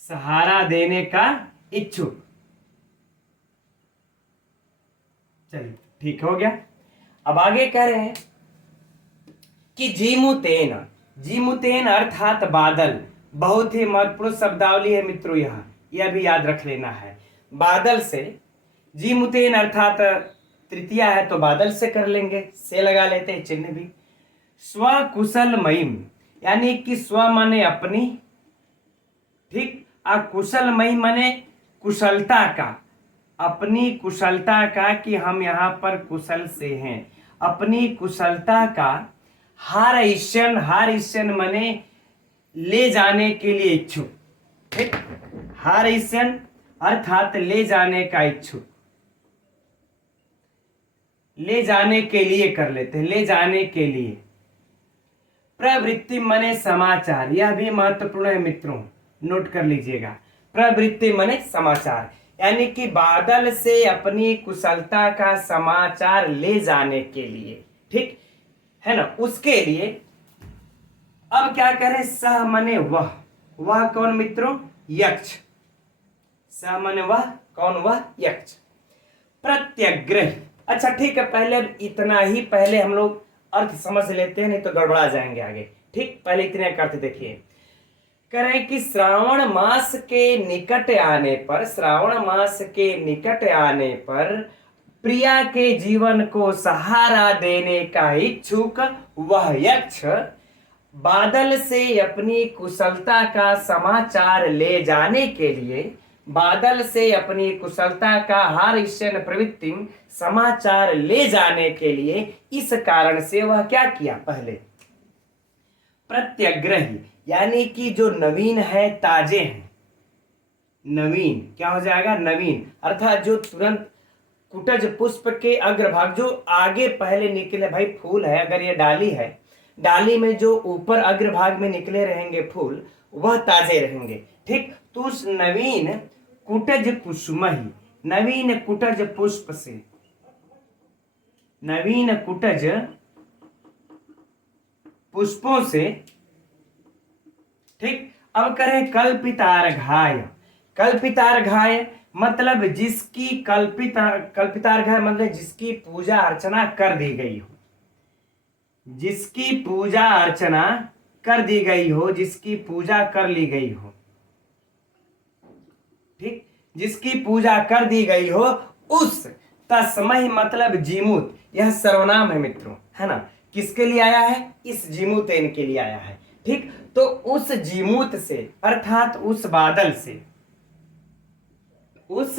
सहारा देने का इच्छुक। चलिए ठीक हो गया। अब आगे कह रहे हैं कि जीमुतेन, जीमुतेन अर्थात बादल। बहुत ही महत्वपूर्ण शब्दावली है मित्रों, यह भी याद रख लेना है। बादल से, जीमुतेन अर्थात तृतीया है तो बादल से कर लेंगे, से लगा लेते हैं चिन्ह भी। स्वकुशल मयीम यानी कि स्व माने अपनी, ठीक, अकुशल मयी माने कुशलता का, अपनी कुशलता का, कि हम यहाँ पर कुशल से हैं, अपनी कुशलता का। हारयिष्यन्, हारयिष्यन् माने ले जाने के लिए इच्छुक। ठीक, हारयिष्यन् अर्थात ले जाने का इच्छुक, ले जाने के लिए कर लेते हैं, ले जाने के लिए। प्रवृत्ति माने समाचार, यह भी महत्वपूर्ण है मित्रों, नोट कर लीजिएगा। प्रवृत्ति माने समाचार, यानी कि बादल से अपनी कुशलता का समाचार ले जाने के लिए, ठीक है ना, उसके लिए। अब क्या करें? सह माने वह, वह कौन मित्रों? यक्ष। सह माने वह, कौन? वह यक्ष। प्रत्यग्रह, अच्छा ठीक है, पहले इतना ही पहले हम लोग अर्थ समझ लेते हैं, नहीं तो गड़बड़ा जाएंगे आगे। ठीक, पहले इतने अर्थ देखिए। करें कि श्रावण मास के निकट आने पर, श्रावण मास के निकट आने पर प्रिया के जीवन को सहारा देने का इच्छुक वह यक्ष बादल से अपनी कुशलता का समाचार ले जाने के लिए, बादल से अपनी कुशलता का हारिशन प्रवृत्ति समाचार ले जाने के लिए, इस कारण से वह क्या किया, पहले प्रत्यग्रही यानी कि जो नवीन है, ताजे हैं, नवीन क्या हो जाएगा, नवीन अर्थात जो तुरंत कुटज पुष्प के अग्रभाग जो आगे पहले निकले, भाई फूल है, अगर ये डाली है, डाली में जो ऊपर अग्रभाग में निकले रहेंगे फूल, वह ताजे रहेंगे। ठीक, तो उस नवीन कुटज कुसुमहि, नवीन कुटज पुष्प से, नवीन कुटज पुष्पों से, ठीक। अब करें कल्पितार्घाय, कल्पितार्घाय मतलब जिसकी कल्पितार्घाय मतलब जिसकी पूजा अर्चना कर दी गई हो, जिसकी पूजा अर्चना कर दी गई हो, जिसकी पूजा कर ली गई हो, ठीक, जिसकी पूजा कर दी गई हो, उस तस्मै मतलब जीमूत, यह सर्वनाम है मित्रों, है ना, किसके लिए आया है, इस जीमूतेन के लिए आया है। ठीक, तो उस जीमूत से अर्थात उस बादल से, उस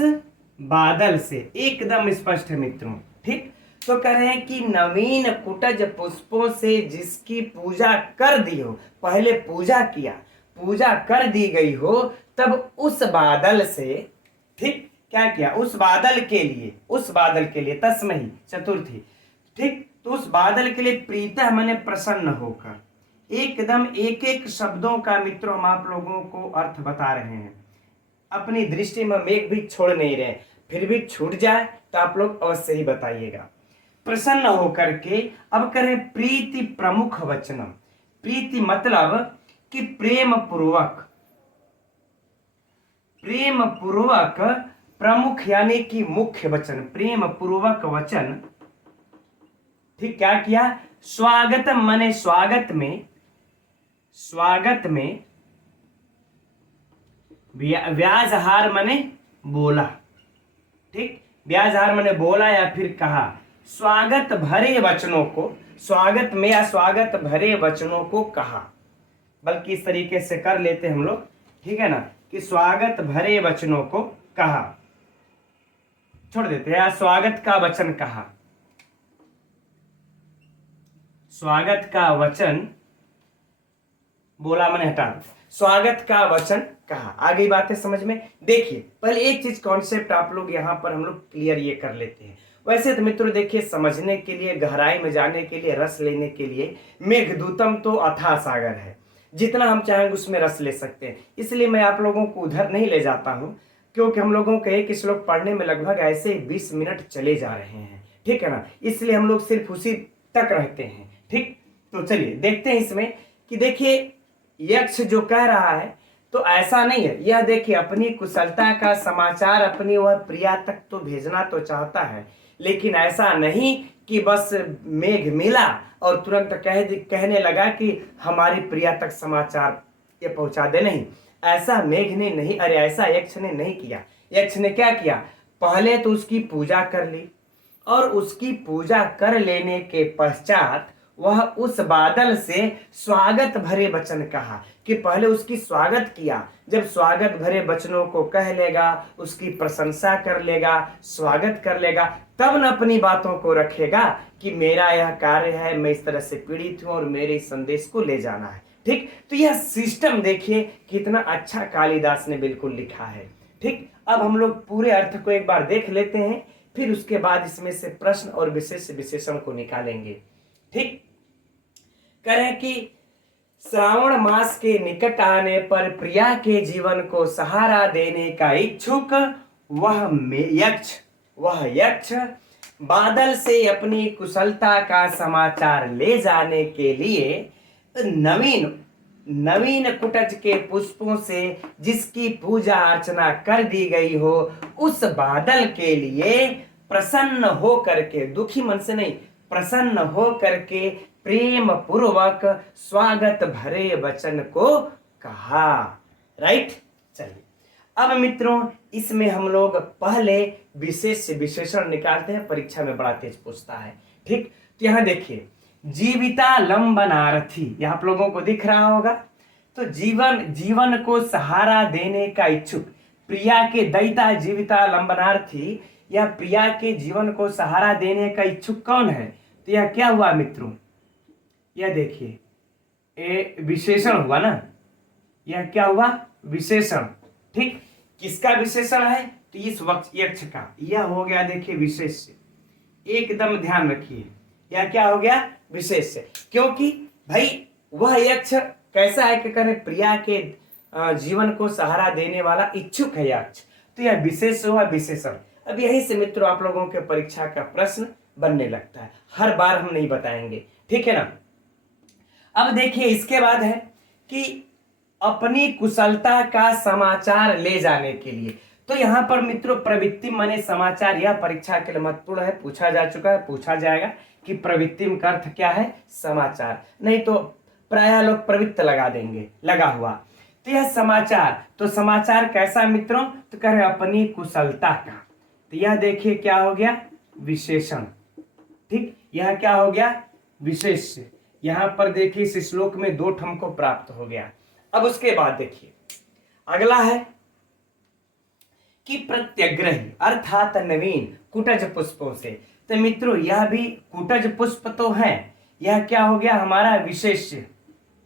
बादल से, एकदम स्पष्ट है मित्रों। ठीक, तो कह रहे हैं कि नवीन कुटज पुष्पों से जिसकी पूजा कर दी हो, पहले पूजा किया, पूजा कर दी गई हो, तब उस बादल से, ठीक, क्या किया, उस बादल के लिए, उस बादल के लिए, तस्महि चतुर्थी, ठीक, तो उस बादल के लिए प्रीतः माने प्रसन्न होकर, एकदम एक एक शब्दों का मित्रों हम आप लोगों को अर्थ बता रहे हैं, अपनी दृष्टि में मेघ भी छोड़ नहीं रहे, फिर भी छूट जाए तो आप लोग अवश्य ही बताइएगा। प्रसन्न होकर के, अब करें प्रीति प्रमुख वचनम, प्रीति मतलब कि प्रेम पूर्वक, प्रेम पूर्वक, प्रमुख यानी कि मुख्य वचन, प्रेम पूर्वक वचन, ठीक, क्या किया, स्वागतम माने स्वागत में, स्वागत में, व्याजहार माने बोला, ठीक, व्याजहार माने बोला या फिर कहा, स्वागत भरे वचनों को, स्वागत में या स्वागत भरे वचनों को कहा, बल्कि इस तरीके से कर लेते हम लोग, ठीक है ना, कि स्वागत भरे वचनों को कहा, छोड़ देते हैं, स्वागत का वचन कहा, स्वागत का वचन, बोला मैंने हटा, स्वागत का वचन कहा। आगे बातें समझ में, देखिए पहले एक चीज कॉन्सेप्ट आप लोग यहाँ पर हम लोग क्लियर ये कर लेते हैं। वैसे तो मित्रों देखिए, समझने के लिए, गहराई में जाने के लिए, रस लेने के लिए मेघदूतम तो अथाह सागर है, जितना हम चाहेंगे उसमें रस ले सकते हैं। इसलिए मैं आप लोगों को उधर नहीं ले जाता हूँ, क्योंकि हम लोगों को एक श्लोक पढ़ने में लगभग ऐसे 20 मिनट चले जा रहे हैं, ठीक है ना, इसलिए हम लोग सिर्फ उसी तक रहते हैं। ठीक, तो चलिए देखते हैं इसमें कि देखिए यक्ष जो कह रहा है तो ऐसा नहीं है, यह देखिए अपनी कुशलता का समाचार अपनी वह प्रिया तक तो भेजना तो चाहता है, लेकिन ऐसा नहीं कि बस मेघ मिला और तुरंत कहने लगा कि हमारी प्रिया तक समाचार ये पहुंचा दे, नहीं, ऐसा मेघ ने नहीं, अरे ऐसा यक्ष ने नहीं किया। यक्ष ने क्या किया, पहले तो उसकी पूजा कर ली, और उसकी पूजा कर लेने के पश्चात वह उस बादल से स्वागत भरे वचन कहा, कि पहले उसकी स्वागत किया, जब स्वागत भरे वचनों को कह लेगा, उसकी प्रशंसा कर लेगा, स्वागत कर लेगा, तब न अपनी बातों को रखेगा कि मेरा यह कार्य है, मैं इस तरह से पीड़ित हूं और मेरे इस संदेश को ले जाना है। ठीक, तो यह सिस्टम देखिए कितना अच्छा कालिदास ने बिल्कुल लिखा है। ठीक, अब हम लोग पूरे अर्थ को एक बार देख लेते हैं, फिर उसके बाद इसमें से प्रश्न और विशेष विशेषण को निकालेंगे। ठीक, करें कि श्रावण मास के निकट आने पर प्रिया के जीवन को सहारा देने का इच्छुक वह यक्ष बादल से अपनी कुशलता का समाचार ले जाने के लिए नवीन कुटज के पुष्पों से जिसकी पूजा अर्चना कर दी गई हो, उस बादल के लिए प्रसन्न हो करके, दुखी मन से नहीं, प्रसन्न हो करके प्रेम पूर्वक स्वागत भरे वचन को कहा। राइट। चलिए अब मित्रों इसमें हम लोग पहले विशेष से विशेषण निकालते हैं, परीक्षा में बड़ा तेज पूछता है। ठीक, तो यहां देखिए जीविता लंबनार्थी, यह आप लोगों को दिख रहा होगा। तो जीवन को सहारा देने का इच्छुक, प्रिया के दैता जीविता लंबनार्थी, या प्रिया के जीवन को सहारा देने का इच्छुक कौन है? तो यह क्या हुआ मित्रों? यह देखिए ए विशेषण हुआ ना, यह क्या हुआ? विशेषण। ठीक, किसका विशेषण है? तो इस यक्ष का, यह हो गया देखिए विशेष। एकदम ध्यान रखिए, यह क्या हो गया? विशेष। क्योंकि भाई वह यक्ष कैसा है कि करे प्रिया के जीवन को सहारा देने वाला इच्छुक है यक्ष, तो यह विशेष हुआ विशेषण। अब यही से मित्रों आप लोगों के परीक्षा का प्रश्न बनने लगता है, हर बार हम नहीं बताएंगे, ठीक है ना। अब देखिए इसके बाद है कि अपनी कुशलता का समाचार ले जाने के लिए, तो यहां पर मित्रों प्रवृत्ति माने समाचार, यह परीक्षा के लिए महत्वपूर्ण है, पूछा जा चुका है, पूछा जाएगा कि प्रवृत्ति का अर्थ क्या है? समाचार। नहीं तो प्रायः लोग प्रवृत्त लगा देंगे, लगा हुआ। तो यह समाचार, तो समाचार कैसा मित्रों? तो कह रहे अपनी कुशलता का, तो यह देखिए क्या हो गया? विशेषण। ठीक, यह क्या हो गया? विशेष। यहां पर देखिए इस श्लोक में 2 ठम को प्राप्त हो गया। अब उसके बाद देखिए अगला है कि प्रत्यग्रही अर्थात नवीन कुटज पुष्पों से, तो मित्रों यह भी कुटज पुष्प तो है, यह क्या हो गया? हमारा विशेष।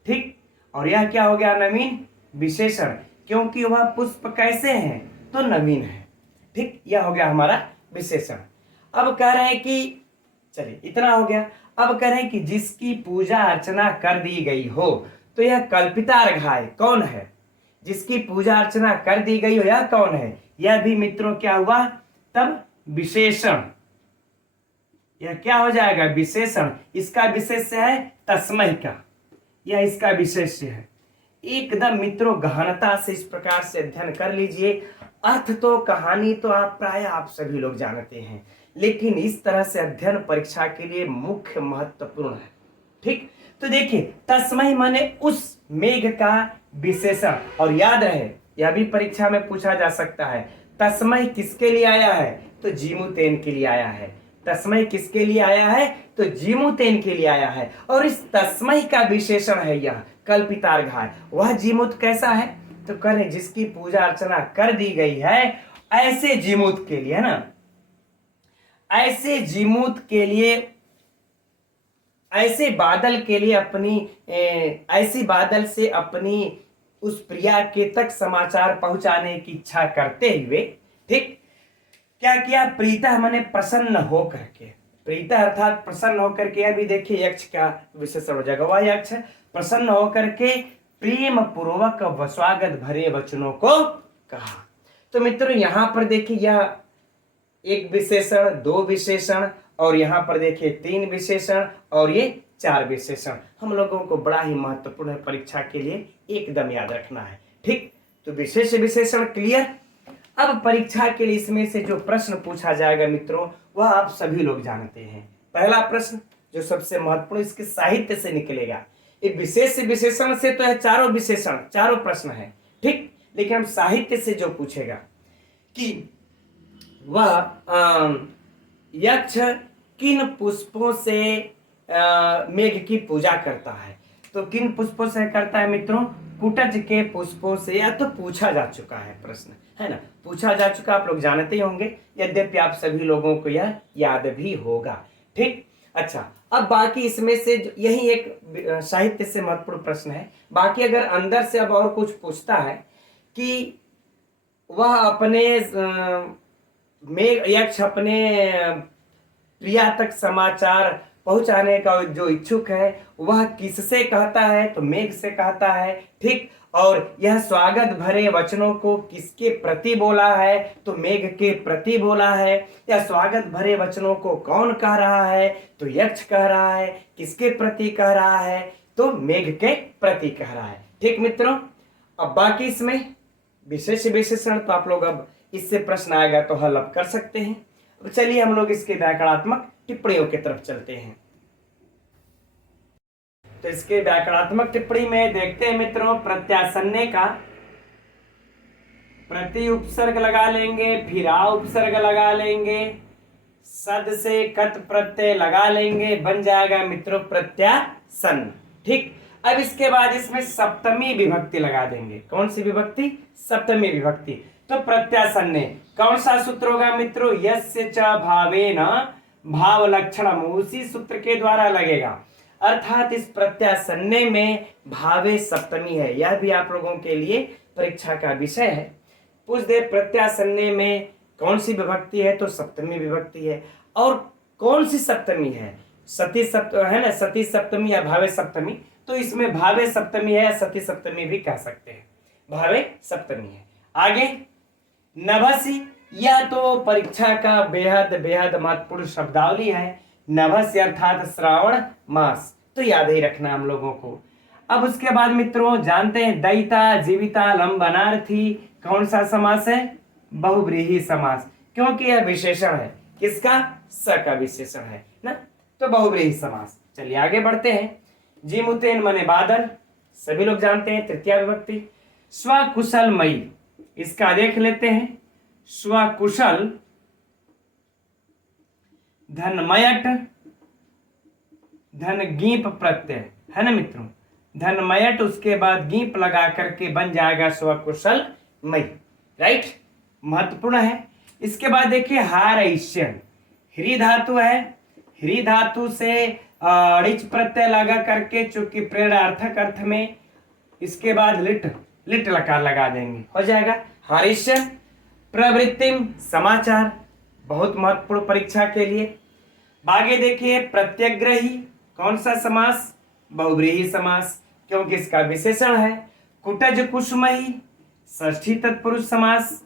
ठीक, और यह क्या हो गया? नवीन विशेषण, क्योंकि वह पुष्प कैसे हैं? तो नवीन है। ठीक, यह हो गया हमारा विशेषण। अब कह रहे हैं कि चलिए इतना हो गया। अब कह रहे हैं कि जिसकी पूजा अर्चना कर दी गई हो, तो यह कल्पितार्घ है, कौन है? जिसकी पूजा अर्चना कर दी गई हो, यह कौन है? यह भी मित्रों क्या हुआ? तब विशेषण। यह क्या हो जाएगा? विशेषण। इसका विशेष है तस्मै का, यह इसका विशेष है। एकदम मित्रों गहनता से इस प्रकार से अध्ययन कर लीजिए। अर्थ तो कहानी तो आप सभी लोग जानते हैं, लेकिन इस तरह से अध्ययन परीक्षा के लिए मुख्य महत्वपूर्ण है। ठीक, तो देखिए तस्मै माने उस मेघ का विशेषण, और याद रहे यह भी परीक्षा में पूछा जा सकता है, तस्मै किसके लिए आया है? तो जीमूतेन के लिए आया है। तस्मै किसके लिए आया है? तो जीमूतेन के लिए आया है, और इस तस्मै का विशेषण है यह कल्पितार्घ। वह जीमूत कैसा है? तो करें जिसकी पूजा अर्चना कर दी गई है, ऐसे जीमूत के लिए, है ना, ऐसे जीमूत के लिए, ऐसे बादल के लिए अपनी ऐसी बादल से अपनी उस प्रिया के तक समाचार पहुंचाने की इच्छा करते हुए, ठीक, क्या किया? प्रीता माने प्रसन्न होकर के, प्रीता अर्थात प्रसन्न होकर के, यह भी देखिए यक्ष का विशेषण हो जाएगा। वह यक्ष प्रसन्न होकर के प्रेम पूर्वक व स्वागत भरे वचनों को कहा। तो मित्रों यहां पर देखिए यह एक विशेषण, 2 विशेषण, और यहां पर देखिए 3 विशेषण, और ये 4 विशेषण हम लोगों को बड़ा ही महत्वपूर्ण है परीक्षा के लिए, एकदम याद रखना है। ठीक, तो विशेष विशेषण क्लियर। अब परीक्षा के लिए इसमें से जो प्रश्न पूछा जाएगा मित्रों, वह आप सभी लोग जानते हैं। पहला प्रश्न जो सबसे महत्वपूर्ण इसके साहित्य से निकलेगा। ये विशेष विशेषण से तो है चारों विशेषण, चारों प्रश्न है। ठीक, लेकिन हम साहित्य से जो पूछेगा कि वह यक्ष किन पुष्पों से मेघ की पूजा करता है, तो किन पुष्पों से करता है मित्रों? कुटज के पुष्पों से। या तो पूछा जा चुका है प्रश्न, है ना, पूछा जा चुका, आप लोग जानते ही होंगे, यद्यपि आप सभी लोगों को यह याद भी होगा। ठीक, अच्छा, अब बाकी इसमें से यही एक साहित्य से महत्वपूर्ण प्रश्न है। बाकी अगर अंदर से अब और कुछ पूछता है कि वह अपने मेघ यक्ष अपने प्रिया तक समाचार पहुंचाने का जो इच्छुक है वह किससे कहता है? तो मेघ से कहता है। ठीक, और यह स्वागत भरे वचनों को किसके प्रति बोला है? तो मेघ के प्रति बोला है। यह स्वागत भरे वचनों को कौन कह रहा है? तो यक्ष कह रहा है। किसके प्रति कह रहा है? तो मेघ के प्रति कह रहा है। ठीक मित्रों, अब बाकी इसमें विशेष विशेषण तो आप लोग अब इससे प्रश्न आएगा तो हल अब कर सकते हैं। अब चलिए हम लोग इसके व्याकरणात्मक टिप्पणियों की तरफ चलते हैं। तो इसके व्याकरणात्मक टिप्पणी में देखते हैं मित्रों, प्रत्यासन्ने का प्रति उपसर्ग लगा लेंगे, फिर आ उपसर्ग लगा लेंगे, सद से कत प्रत्यय लगा लेंगे, बन जाएगा मित्रों प्रत्यासन्न। ठीक, अब इसके बाद इसमें सप्तमी विभक्ति लगा देंगे। कौन सी विभक्ति? सप्तमी विभक्ति। तो प्रत्यासन्ने कौन सा सूत्र होगा मित्रों? यस्य च भावेन भाव लक्षणम, उसी सूत्र के द्वारा लगेगा। अर्थात इस प्रत्यासन्ने में भावे सप्तमी है। यह भी आप लोगों के लिए परीक्षा का विषय है। पूछ दे प्रत्यासन्ने में कौन सी विभक्ति है? तो सप्तमी विभक्ति है। और कौन सी सप्तमी है? सती सप्तमी है ना, सती सप्तमी या भावे सप्तमी। तो इसमें भावे सप्तमी है या सती सप्तमी भी कह सकते हैं, भावे सप्तमी है। आगे नभसी, यह तो परीक्षा का बेहद बेहद महत्वपूर्ण शब्दावली है। नभस्य अर्थात श्रावण मास, तो याद ही रखना हम लोगों को। अब उसके बाद मित्रों जानते हैं दयिता जीविता लंबनार्थी कौन सा समास है? बहुव्रीहि समास, क्योंकि यह विशेषण है। किसका? स का विशेषण है ना, तो बहुव्रीहि समास। चलिए आगे बढ़ते हैं। जीमुतेन मने बादल, सभी लोग जानते हैं, तृतीया विभक्ति। स्वकुशलमयी, इसका देख लेते हैं। स्वकुशल धनमयट धन गीप प्रत्यय है ना मित्रों, धनमयट उसके बाद गीप लगा करके बन जाएगा स्वकुशलमयी। राइट, महत्वपूर्ण है। इसके बाद देखिए हारैष्यन, ह्री धातु है, ह्री धातु से ऋच प्रत्यय लगा करके, चूंकि प्रेरणार्थक अर्थ में, इसके बाद लिट लिट लकार लगा देंगे, हो जाएगा हारैष्यन। प्रवृत्तिम समाचार, बहुत महत्वपूर्ण परीक्षा के लिए। आगे देखिए प्रत्यग्रही, कौन सा समास? बहुव्रीहि समास, क्योंकि इसका विशेषण है। कुटज कुसुमही, षष्ठी तत्पुरुष समास।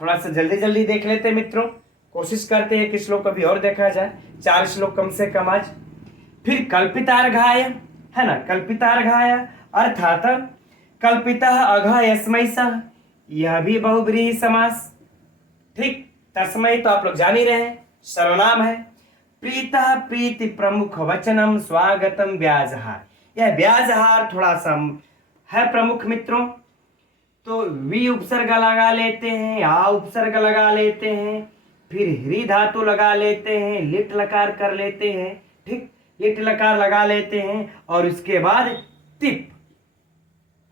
थोड़ा सा जल्दी जल्दी देख लेते हैं मित्रों, कोशिश करते हैं कि श्लोक कभी और देखा जाए, 4 श्लोक कम से कम आज। फिर कल्पितार्घाय है ना, कल्पितार्घाय अर्थात कल्पितः अघ यस्मै सः, यह भी बहुव्रीहि समास। ठीक, तस्मै तो आप लोग जान ही रहे हैं, सर्वनाम है। प्रीतः प्रीति प्रमुख वचनम स्वागतम व्याजहार, यह व्याजहार थोड़ा सा है प्रमुख मित्रों, तो वी उपसर्ग लगा लेते हैं, आ उपसर्ग लगा लेते हैं, फिर ह्री धातु लगा लेते हैं, लिट लकार कर लेते हैं। ठीक, लिट लकार लगा लेते हैं और उसके बाद तिप,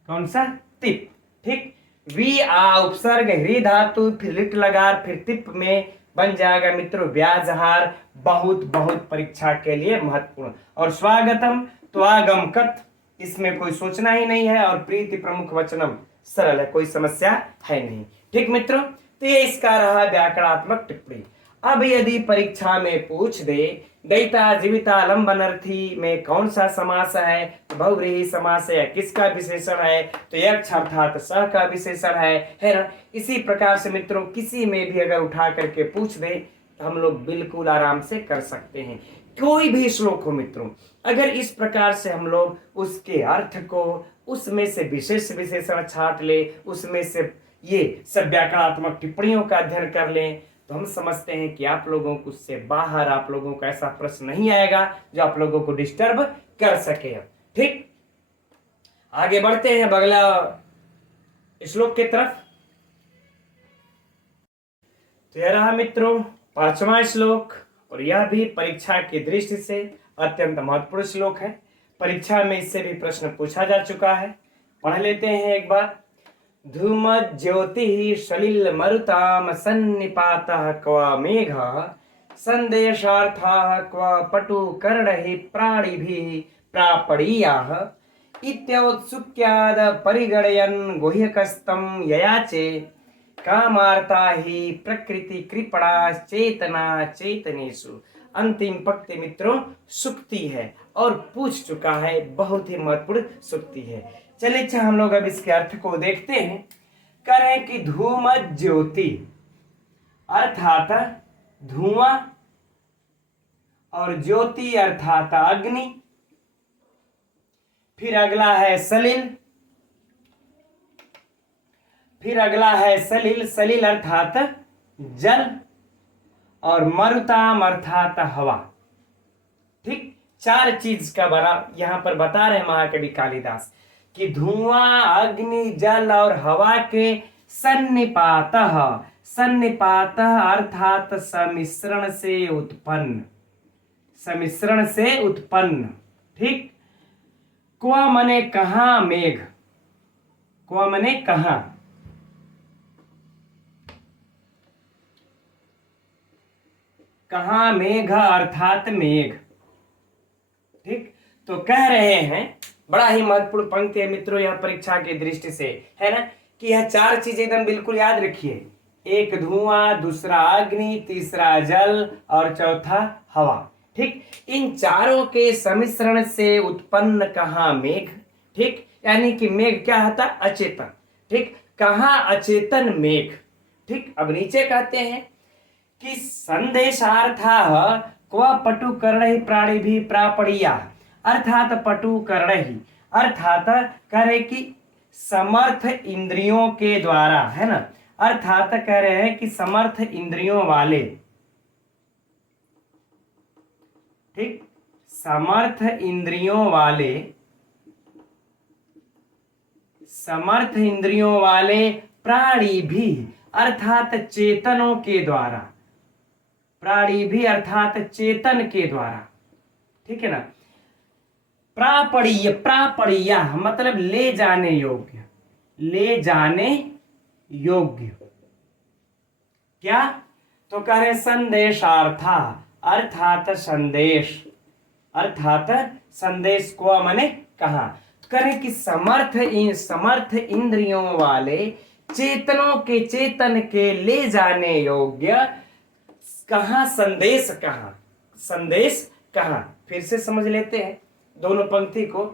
कौन सा? तिप। ठीक, वी आ उपसर्ग ह्री धातु फिर लिट लगार फिर तिप में बन जाएगा मित्रों व्याजहार। बहुत बहुत परीक्षा के लिए महत्वपूर्ण। और स्वागतम तो आगमकत, इसमें कोई सोचना ही नहीं है। और प्रीति प्रमुख वचनम सरल है, कोई समस्या है नहीं। ठीक मित्रों, तो ये इसका रहा व्याकरणात्मक टिप्पणी। अब यदि परीक्षा में पूछ दे दयिता जीविता लंबनार्थी में कौन सा समास है, बहुव्रीहि समास है, किसका विशेषण है, तो यक्ष अर्थात स का विशेषण है ना। इसी प्रकार से मित्रों किसी में भी अगर उठा करके पूछ दे तो हम लोग बिल्कुल आराम से कर सकते हैं। कोई भी श्लोक हो मित्रों, अगर इस प्रकार से हम लोग उसके अर्थ को, उसमें से विशेष विशेषण छाट ले, उसमें से ये सब व्याकरणात्मक टिप्पणियों का अध्ययन कर लें, तो हम समझते हैं कि आप लोगों को उससे बाहर आप लोगों का ऐसा प्रश्न नहीं आएगा जो आप लोगों को डिस्टर्ब कर सके। ठीक, आगे बढ़ते हैं अगला श्लोक की तरफ। तो यह रहा मित्रों 5वां श्लोक, और यह भी परीक्षा की दृष्टि से अत्यंत महत्वपूर्ण श्लोक है। परीक्षा में इससे भी प्रश्न पूछा जा चुका है, पढ़ लेते हैं एक बार। धूम ज्योति सलिल मरुताम सन्निपातः क्व मेघ संदेशार्थाः क्व पटु कर्णहि प्राणिभिः प्रापणीयाः इत्योत्सुक्याद परिगणयन् गुह्यकस्तं ययाचे कामार्ता ही प्रकृति कृपणा चेतना चेतनेषु। अंतिम पंक्ति मित्रों सुक्ति है और पूछ चुका है, बहुत ही महत्वपूर्ण सुक्ति है। चलिए अच्छा हम लोग अब इसके अर्थ को देखते हैं। कह रहे हैं कि धूम ज्योति अर्थात धुआं और ज्योति अर्थात अग्नि। फिर अगला है सलिल, फिर अगला है सलिल, सलिल अर्थात जल, और मरुताम अर्थात हवा। ठीक, चार चीज का बना यहाँ पर बता रहे महाकवि कालिदास कि धुआं, अग्नि, जल और हवा के सन्निपातः, सन्निपातः अर्थात सम्मिश्रण से उत्पन्न, सम्मिश्रण से उत्पन्न। ठीक। क्व मने कहाँ मेघ, क्व मने कहाँ, कहाँ मेघ अर्थात मेघ। ठीक। तो कह रहे हैं, बड़ा ही महत्वपूर्ण पंक्ति है मित्रों यह परीक्षा की दृष्टि से, है ना, कि यह चार चीजें एकदम बिल्कुल याद रखिए। एक धुआं, दूसरा अग्नि, तीसरा जल और चौथा हवा। ठीक। इन चारों के सम्मिश्रण से उत्पन्न कहाँ मेघ। ठीक। यानी कि मेघ क्या होता, अचेतन। ठीक। कहाँ अचेतन मेघ। ठीक। अब नीचे कहते हैं कि संदेशार्थः क्व पटु कर्ण प्राणी भी प्रापणीया, अर्थात पटु कर्ण ही, अर्थात करे कि समर्थ इंद्रियों के द्वारा, है ना, अर्थात कह रहे हैं कि समर्थ इंद्रियों वाले। ठीक। समर्थ इंद्रियों वाले, समर्थ इंद्रियों वाले प्राणी भी अर्थात चेतनों के द्वारा, प्राणी भी अर्थात चेतन के द्वारा। ठीक है ना। प्रापणीय, प्रापणीय मतलब ले जाने योग्य, ले जाने योग्य। क्या, तो कह रहे संदेशार्था अर्थात संदेश, अर्थात संदेश को मैंने कहा, करें कि समर्थ इंद्रियों वाले चेतनों के, चेतन के ले जाने योग्य कहा संदेश, कहा संदेश कहा। फिर से समझ लेते हैं दोनों पंक्ति को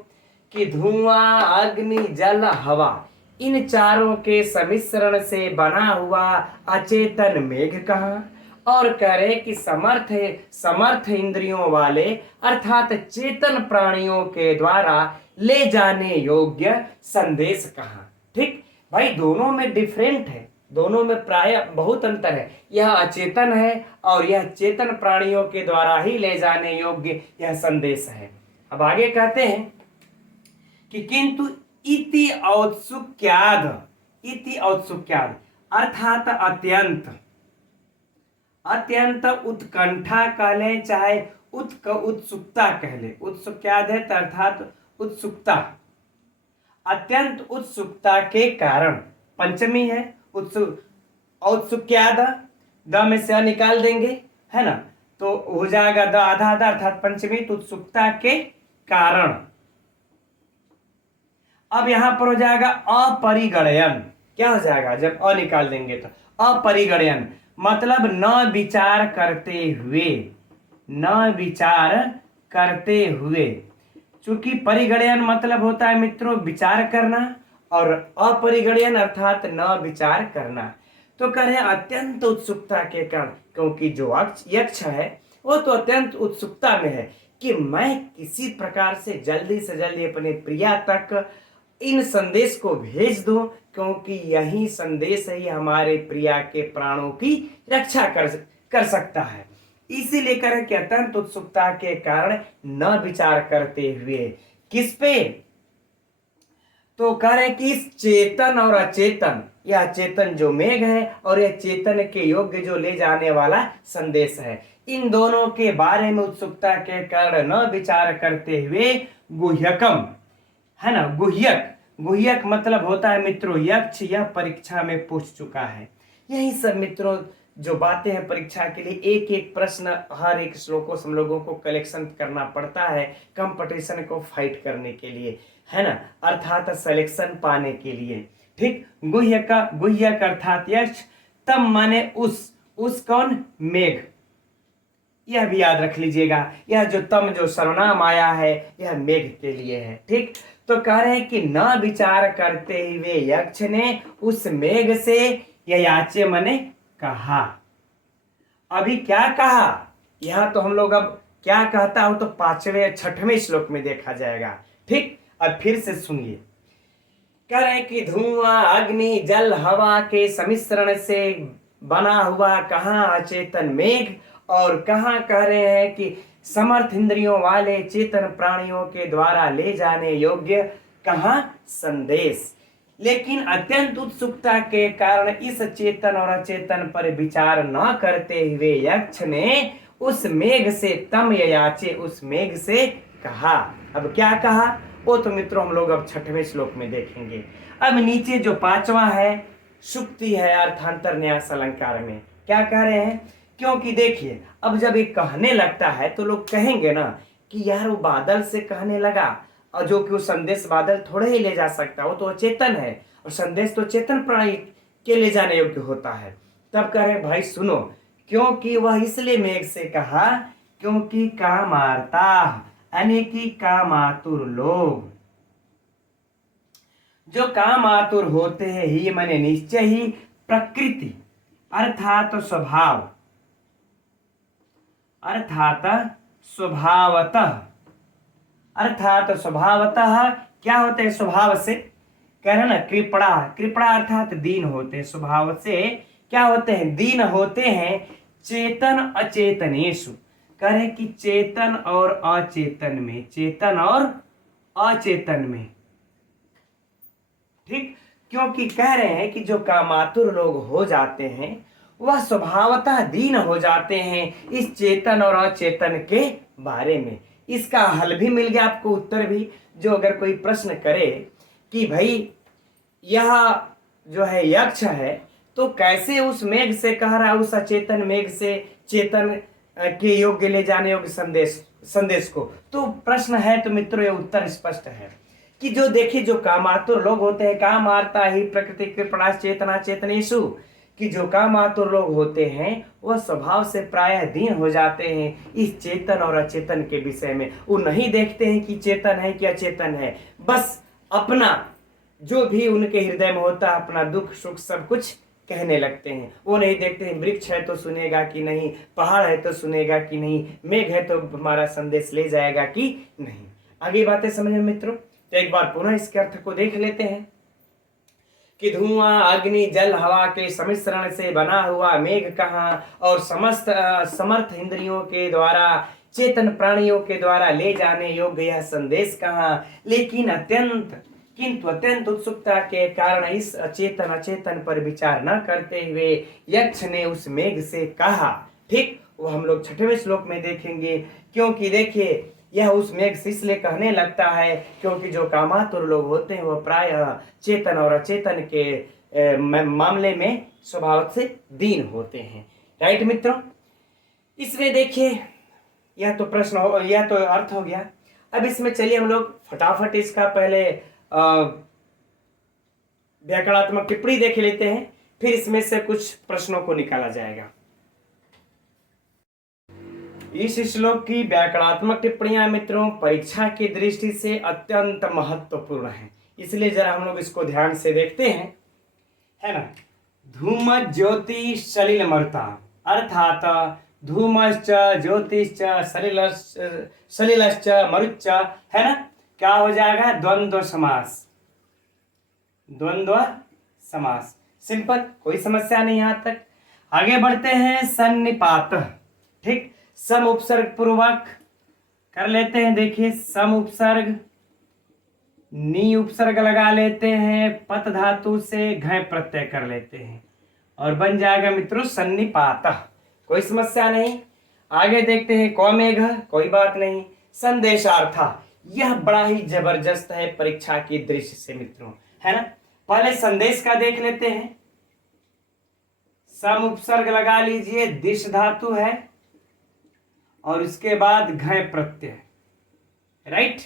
कि धुआं, अग्नि, जल, हवा, इन चारों के सम्मिश्रण से बना हुआ अचेतन मेघ कहाँ, और कह रहे कि समर्थ इंद्रियों वाले अर्थात चेतन प्राणियों के द्वारा ले जाने योग्य संदेश कहाँ। ठीक भाई, दोनों में डिफरेंट है, दोनों में प्राय बहुत अंतर है। यह अचेतन है और यह चेतन प्राणियों के द्वारा ही ले जाने योग्य यह संदेश है। अब आगे कहते हैं कि किंतु इति औत्सुक्याद, इति औत्सुक्याद अर्थात अत्यंत, अत्यंत उत्कंठा कह ले चाहे उत्सुकता कह ले, उत्सुक्याद है अर्थात उत्सुकता, अत्यंत उत्सुकता के कारण, पंचमी है औत्सुक्याद, द में से निकाल देंगे, है ना, तो हो जाएगा द आधा आधा अर्थात पंचमी, तो उत्सुकता के कारण। अब यहां पर हो जाएगा अपरिगणयन, क्या हो जाएगा जब अ निकाल देंगे तो अपरिगणयन मतलब न विचार करते हुए, न विचार करते हुए। चूंकि परिगणयन मतलब होता है मित्रों विचार करना और अपरिगणयन अर्थात न विचार करना। तो कह रहे अत्यंत उत्सुकता के कारण, क्योंकि जो यक्ष है वो तो अत्यंत उत्सुकता में है कि मैं किसी प्रकार से जल्दी अपने प्रिया तक इन संदेश को भेज दूं, क्योंकि यही संदेश ही हमारे प्रिया के प्राणों की रक्षा कर सकता है। इसीलिए कह रहे कि अत्यंत उत्सुकता के कारण न विचार करते हुए किस पे, तो कह रहे कि इस चेतन और अचेतन, यह चेतन जो मेघ है और यह चेतन के योग्य जो ले जाने वाला संदेश है, इन दोनों के बारे में उत्सुकता के कारण न विचार करते हुए गुह्यकम, है ना, गुह्यक, गुह्यक मतलब होता है मित्रों यक्ष, यह परीक्षा में पूछ चुका है। यही सब मित्रों जो बातें हैं परीक्षा के लिए, एक एक प्रश्न हर एक श्लोकों से हम लोगों को कलेक्शन करना पड़ता है कंपटीशन को फाइट करने के लिए, है ना, अर्थात सिलेक्शन पाने के लिए। ठीक। गुह्यक, गुह्यक अर्थात यक्ष, तम माने उस कौन, मेघ, यह भी याद रख लीजिएगा, यह जो तम जो सर्वनाम आया है यह मेघ के लिए है। ठीक। तो कह रहे हैं कि न विचार करते हुए यक्ष ने उस मेघ से ययाचे मने कहा। अभी क्या कहा, यहां तो हम लोग अब क्या कहता हूं तो 5वें 6वें श्लोक में देखा जाएगा। ठीक। अब फिर से सुनिए, कह रहे हैं कि धुआं, अग्नि, जल, हवा के सम्मिश्रण से बना हुआ कहाँ अचेतन मेघ, और कहाँ कह रहे हैं कि समर्थ इंद्रियों वाले चेतन प्राणियों के द्वारा ले जाने योग्य कहाँ संदेश। लेकिन अत्यंत उत्सुकता के कारण इस चेतन और अचेतन पर विचार न करते हुए यक्ष ने उस मेघ से तम याचे, उस मेघ से कहा। अब क्या कहा वो तो मित्रों हम लोग अब 6वें श्लोक में देखेंगे। अब नीचे जो 5वां है शुक्ति है अर्थांतर न्यास अलंकार में क्या कह रहे हैं, क्योंकि देखिए अब जब ये कहने लगता है तो लोग कहेंगे ना कि यार वो बादल से कहने लगा, और जो कि वो संदेश बादल थोड़े ही ले जा सकता, वो तो अचेतन है और संदेश तो चेतन प्राणी के ले जाने योग्य होता है। तब कह रहे भाई सुनो, क्योंकि वह इसलिए मेघ से कहा क्योंकि कामार्ता यानी कि कामातुर लोग, जो काम आतुर होते हैं ही माने निश्चय ही प्रकृति अर्थात स्वभाव, अर्थात स्वभावतः, अर्थात स्वभावतः क्या होते हैं स्वभाव से, कह रहे ना कृपणा, कृपणा अर्थात दीन होते हैं, स्वभाव से क्या होते हैं दीन होते हैं। चेतन अचेतनेषु, कह रहे कि चेतन और अचेतन में, चेतन और अचेतन में, ठीक। क्योंकि कह रहे हैं कि जो कामातुर लोग हो जाते हैं वह स्वभावतः दीन हो जाते हैं इस चेतन और अचेतन के बारे में। इसका हल भी मिल गया आपको, उत्तर भी। जो अगर कोई प्रश्न करे कि भाई यह जो है यक्ष है तो कैसे उस मेघ से कह रहा है, उस अचेतन मेघ से चेतन के योग्य ले जाने योग्य संदेश को, तो प्रश्न है तो मित्रों ये उत्तर स्पष्ट है कि जो देखिए जो कामातुर लोग होते हैं, काम आरता ही प्रकृति कृपणा चेतना चेतनेषु, कि जो कामातुर लोग होते हैं वह स्वभाव से प्रायः दीन हो जाते हैं इस चेतन और अचेतन के विषय में। वो नहीं देखते हैं कि चेतन है कि अचेतन है, बस अपना जो भी उनके हृदय में होता है अपना दुख सुख सब कुछ कहने लगते हैं। वो नहीं देखते हैं वृक्ष है तो सुनेगा कि नहीं, पहाड़ है तो सुनेगा कि नहीं, मेघ है तो हमारा संदेश ले जाएगा कि नहीं। आगे बातें समझ में मित्रों, तो एक बार पुनः इसके अर्थ को देख लेते हैं कि धुआं अग्नि जल हवा के सम्मिश्रण से बना हुआ मेघ कहाँ, और समस्त समर्थ इंद्रियों के द्वारा चेतन प्राणियों के द्वारा ले जाने योग्य यह संदेश कहाँ। लेकिन किंतु अत्यंत उत्सुकता के कारण इस अचेतन अचेतन पर विचार न करते हुए यक्ष ने उस मेघ से कहा, ठीक। वो हम लोग 6वें श्लोक में देखेंगे। क्योंकि देखिए यह उस मेघ से इसलिए कहने लगता है क्योंकि जो कामातुर लोग होते हैं वह प्रायः चेतन और अचेतन के मामले में स्वभाव से दीन होते हैं। राइट मित्रों, इसमें देखिए यह तो प्रश्न हो, यह तो अर्थ हो गया। अब इसमें चलिए हम लोग फटाफट इसका पहले व्याकरणात्मक टिप्पणी देख लेते हैं, फिर इसमें से कुछ प्रश्नों को निकाला जाएगा। इस श्लोक की व्याकरणात्मक टिप्पणियां मित्रों परीक्षा की दृष्टि से अत्यंत महत्वपूर्ण है, इसलिए जरा हम लोग इसको ध्यान से देखते हैं, है ना। धूम ज्योति सलिल मरुता अर्थात धूमश्च ज्योतिश्च सलिलश्च मरुच्च, है ना, क्या हो जाएगा द्वंद्व समास, द्वंद्व समास, सिंपल, कोई समस्या नहीं यहां तक। आगे बढ़ते हैं सन्निपात, ठीक, सम उपसर्ग पूर्वक कर लेते हैं। देखिए सम उपसर्ग नी उपसर्ग लगा लेते हैं, पत धातु से घय प्रत्यय कर लेते हैं और बन जाएगा मित्रों सन्निपात, कोई समस्या नहीं। आगे देखते हैं कौमेघ, कोई बात नहीं। संदेशार्थ, यह बड़ा ही जबरदस्त है परीक्षा की दृष्टि से मित्रों, है ना। पहले संदेश का देख लेते हैं। सम उपसर्ग लगा लीजिए, दिश धातु है और उसके बाद घय प्रत्यय, राइट।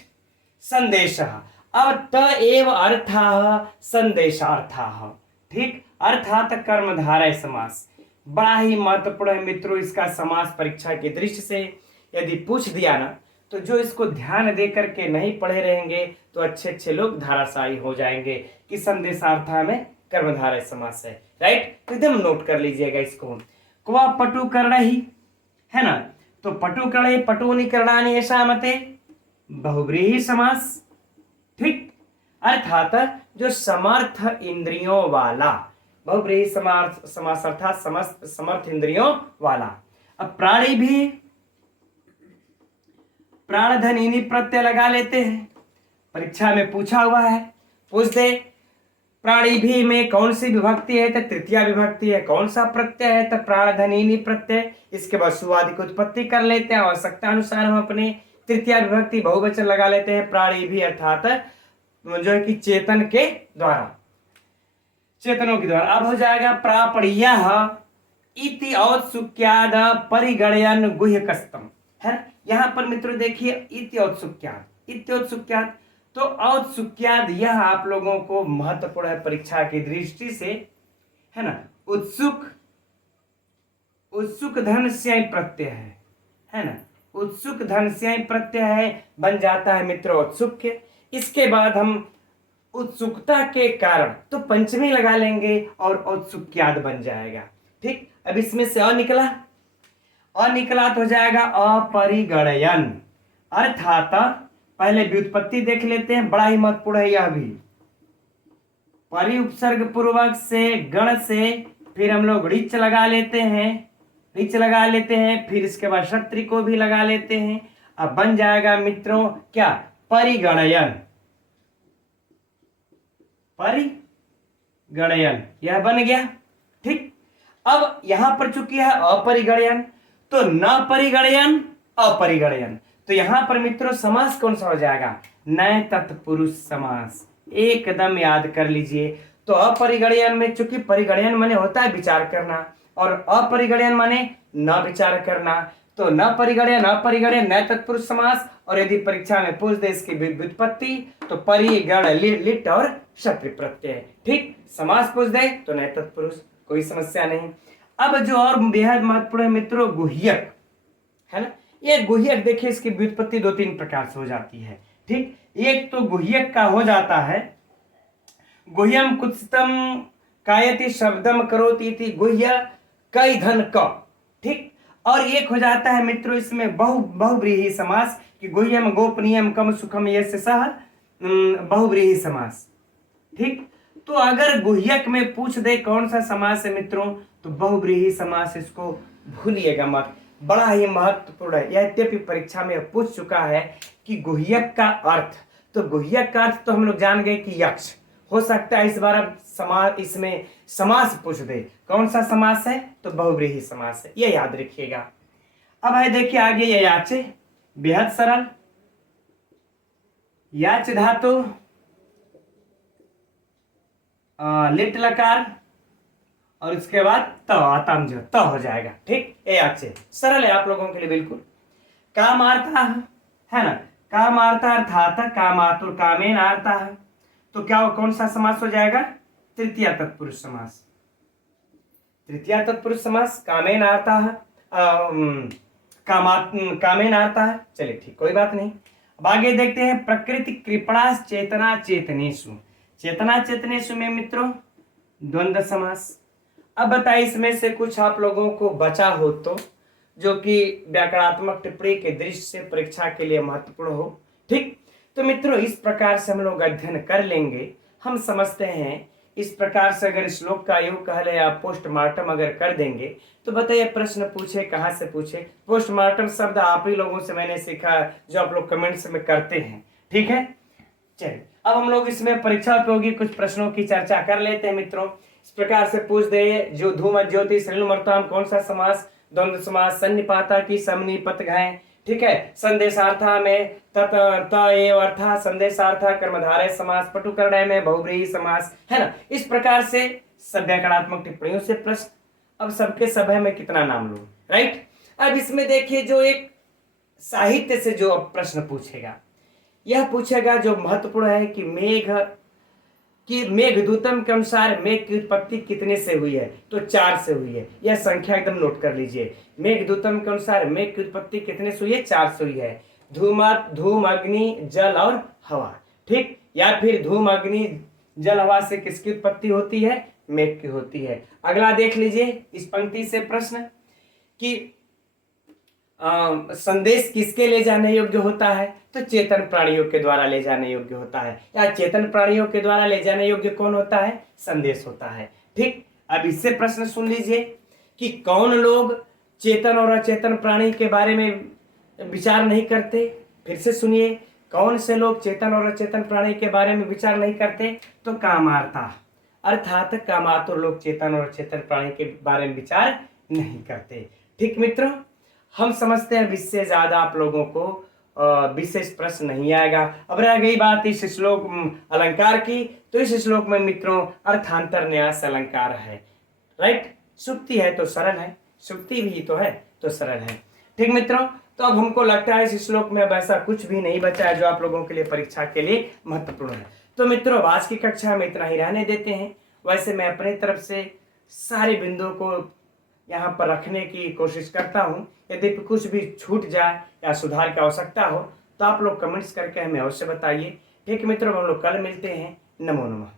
संदेश, अब त एव अर्थाः संदेशार्थाः, ठीक, अर्थात कर्मधारय समास, बड़ा ही महत्वपूर्ण है मित्रों इसका समास परीक्षा की दृष्टि से। यदि पूछ दिया ना तो जो इसको ध्यान दे करके नहीं पढ़े रहेंगे तो अच्छे अच्छे लोग धाराशायी हो जाएंगे कि संदेशार्था में कर्मधारय समास है, राइट। तो एकदम नोट कर लीजिएगा इसको। क्वा पटु कर्णहि, है ना, तो पटु कर्णे पटूनि कर्णानि ऐसा मते बहुव्रीहि समास, ठीक, अर्थात जो समर्थ इंद्रियों वाला, बहुव्रीहि समास अर्थात समर्थ इंद्रियों वाला। अब प्राणी भी प्राणधनीनी प्रत्यय लगा लेते हैं। परीक्षा में पूछा हुआ है, पूछ दे प्राणी भी में कौन सी विभक्ति है, तो तृतीया विभक्ति है। कौन सा प्रत्यय है, तो प्राणधनीनी प्रत्यय। इसके बाद सुवादि की उत्पत्ति कर लेते हैं। आवश्यकता अनुसार हम अपने तृतीया विभक्ति बहुवचन लगा लेते हैं, प्राणी भी अर्थात जो है कि चेतन के द्वारा, चेतनों के द्वारा। अब हो जाएगा प्रापणीयः इति औत्सुक्याद परिगणयन गुह्यकस्तम है। यहाँ पर मित्रों देखिए इति औत्सुक्याद, तो औत्सुक्याद यह आप लोगों को महत्वपूर्ण है परीक्षा की दृष्टि से, है ना। उत्सुक धन से प्रत्यय है ना। उत्सुक धन से प्रत्यय है, बन जाता है मित्रों औत्सुक्य। इसके बाद हम उत्सुकता के कारण तो पंचमी लगा लेंगे और औत्सुक्याद बन जाएगा। ठीक, अब इसमें से निकला तो हो जाएगा अपरिगणयन, अर्थात पहले व्युत्पत्ति देख लेते हैं, बड़ा ही महत्वपूर्ण है यह भी। परि उपसर्ग पूर्वक से गण से फिर हम लोग ऋच लगा लेते हैं, फिर इसके बाद क्षत्रि को भी लगा लेते हैं। अब बन जाएगा मित्रों क्या, परिगणयन, यह बन गया। ठीक, अब यहां पर चूंकि है अपरिगणयन, तो न परिगणयन अपरिगणयन, तो यहां पर मित्रों समास कौन सा हो जाएगा, नए तत्पुरुष समास। एकदम याद कर लीजिए। तो अपरिगणयन में चूंकि परिगणयन माने होता है विचार करना और अपरिगणयन माने न विचार करना, तो न परिगणयन अपरिगणयन नए तत्पुरुष समास। और यदि परीक्षा में पूछ दे इसकी व्युत्पत्ति तो परिगण लिट और क्षत्रि प्रत्यय। ठीक, समास पूछ दे तो नए तत्पुरुष, कोई समस्या नहीं। अब जो और बेहद महत्वपूर्ण है मित्रों गुह्यक, है ना। ये गुह्यक देखिए इसकी व्युत्पत्ति 2-3 प्रकार से हो जाती है। ठीक, एक तो गुह्यक का हो जाता है गुह्यम कुत्सितम कायति शब्दम करोति इति गुह्य कई धन क। ठीक, और एक हो जाता है मित्रों इसमें बहुव्रीहि समास कि गुह्यम गोपनीयम कम सुखम यस्य सह बहुव्रीहि समास। ठीक, तो अगर गुह्यक में पूछ दे कौन सा समास है मित्रों, तो बहुव्रीहि समास, इसको भूलिएगा मत, बड़ा ही महत्वपूर्ण है। यद्यपि परीक्षा में पूछ चुका है कि गुह्यक का अर्थ, तो गुह्यक का अर्थ तो हम लोग जान गए कि यक्ष। हो सकता है इस बार अब समास, इसमें समास पूछ दे कौन सा समास है, तो बहुव्रीहि समास है, ये याद रखिएगा। अब है देखिए आगे ये याचे, बेहद सरल। याच धातु लिट लकार और उसके बाद तम जो त हो जाएगा। ठीक, ये याचे सरल है आप लोगों के लिए बिल्कुल। कामार्था है ना, कामार्था अर्थात कामातुर कामेन आर्ता है, तो क्या कौन सा समास हो जाएगा, तृतीया तत्पुरुष समास। तृतीया तत्पुरुष समास कामेन आर्ता है, कामेन आर्ता है। चलिए ठीक, कोई बात नहीं। अब आगे देखते हैं प्रकृति कृपणा चेतना चेतनेषु। चेतना चेतनेषु में मित्रों द्वंद्व समास। अब बताइए इसमें से कुछ आप लोगों को बचा हो तो, जो कि व्याकरणात्मक टिप्पणी के दृष्टि से परीक्षा के लिए महत्वपूर्ण हो। ठीक, तो मित्रों इस प्रकार से हम लोग अध्ययन कर लेंगे। हम समझते हैं इस प्रकार से अगर श्लोक का योग कह ले या पोस्टमार्टम अगर कर देंगे तो बताइए प्रश्न पूछे कहाँ से पूछे। पोस्टमार्टम शब्द आप ही लोगों से मैंने सीखा, जो आप लोग कमेंट्स में करते हैं। ठीक है, चलिए अब हम लोग इसमें परीक्षा उपयोगी कुछ प्रश्नों की चर्चा कर लेते हैं मित्रों। इस प्रकार से पूछ दे, जो धूम ज्योति श्रेणुमर्ताम कौन सा समास, द्वंद्व समास, सन्निपाता की समनिपत घाय। ठीक है, संदेशार्था में तत एव अर्था, संदेशार्था कर्मधारय समास, पटुकरणय में बहुव्रीहि समास, है ना। इस प्रकार से सब व्याकरणात्मक टिप्पणियों से प्रश्न। अब सबके सब है, मैं कितना नाम लूं, राइट। अब इसमें देखिए जो एक साहित्य से जो प्रश्न पूछेगा, यह पूछेगा जो महत्वपूर्ण है कि मेघदूतम के अनुसार मेघ की उत्पत्ति कितने से हुई है, तो 4 से हुई है। यह संख्या एकदम नोट कर लीजिए। मेघदूतम के अनुसार मेघ की उत्पत्ति कितने से हुई है, 4 से हुई है। धूम अग्नि जल और हवा। ठीक, या फिर धूम अग्नि जल हवा से किसकी उत्पत्ति होती है, मेघ की होती है। अगला देख लीजिए इस पंक्ति से प्रश्न कि संदेश किसके ले जाने योग्य होता है, तो चेतन प्राणियों के द्वारा ले जाने योग्य होता है। या चेतन प्राणियों के द्वारा ले जाने योग्य कौन होता है, संदेश होता है। ठीक, अब इससे प्रश्न सुन लीजिए कि कौन लोग चेतन और अचेतन प्राणी के बारे में विचार नहीं करते, फिर से सुनिए, कौन से लोग चेतन और अचेतन प्राणी के बारे में विचार नहीं करते? तो कामार्ता, अर्थात कामातुर लोग चेतन और अचेतन प्राणी के बारे में विचार नहीं करते। ठीक मित्रों, हम समझते हैं इससे ज्यादा आप लोगों को विशेष प्रश्न नहीं आएगा। अब रह गई बात इस श्लोक अलंकार की, तो इस श्लोक में मित्रों अर्थांतर न्यास अलंकार है। राइट, सुक्ति है तो सरल है, सुक्ति भी तो है तो सरल है। ठीक मित्रों, तो अब हमको लगता है इस श्लोक में अब ऐसा कुछ भी नहीं बचा है जो आप लोगों के लिए परीक्षा के लिए महत्वपूर्ण है। तो मित्रों, आज की कक्षा में इतना ही रहने देते हैं। वैसे मैं अपने तरफ से सारे बिंदुओं को यहाँ पर रखने की कोशिश करता हूँ। यदि कुछ भी छूट जाए या सुधार की आवश्यकता हो तो आप लोग कमेंट्स करके हमें अवश्य बताइए। ठीक मित्रों, हम लोग कल मिलते हैं। नमो नमः।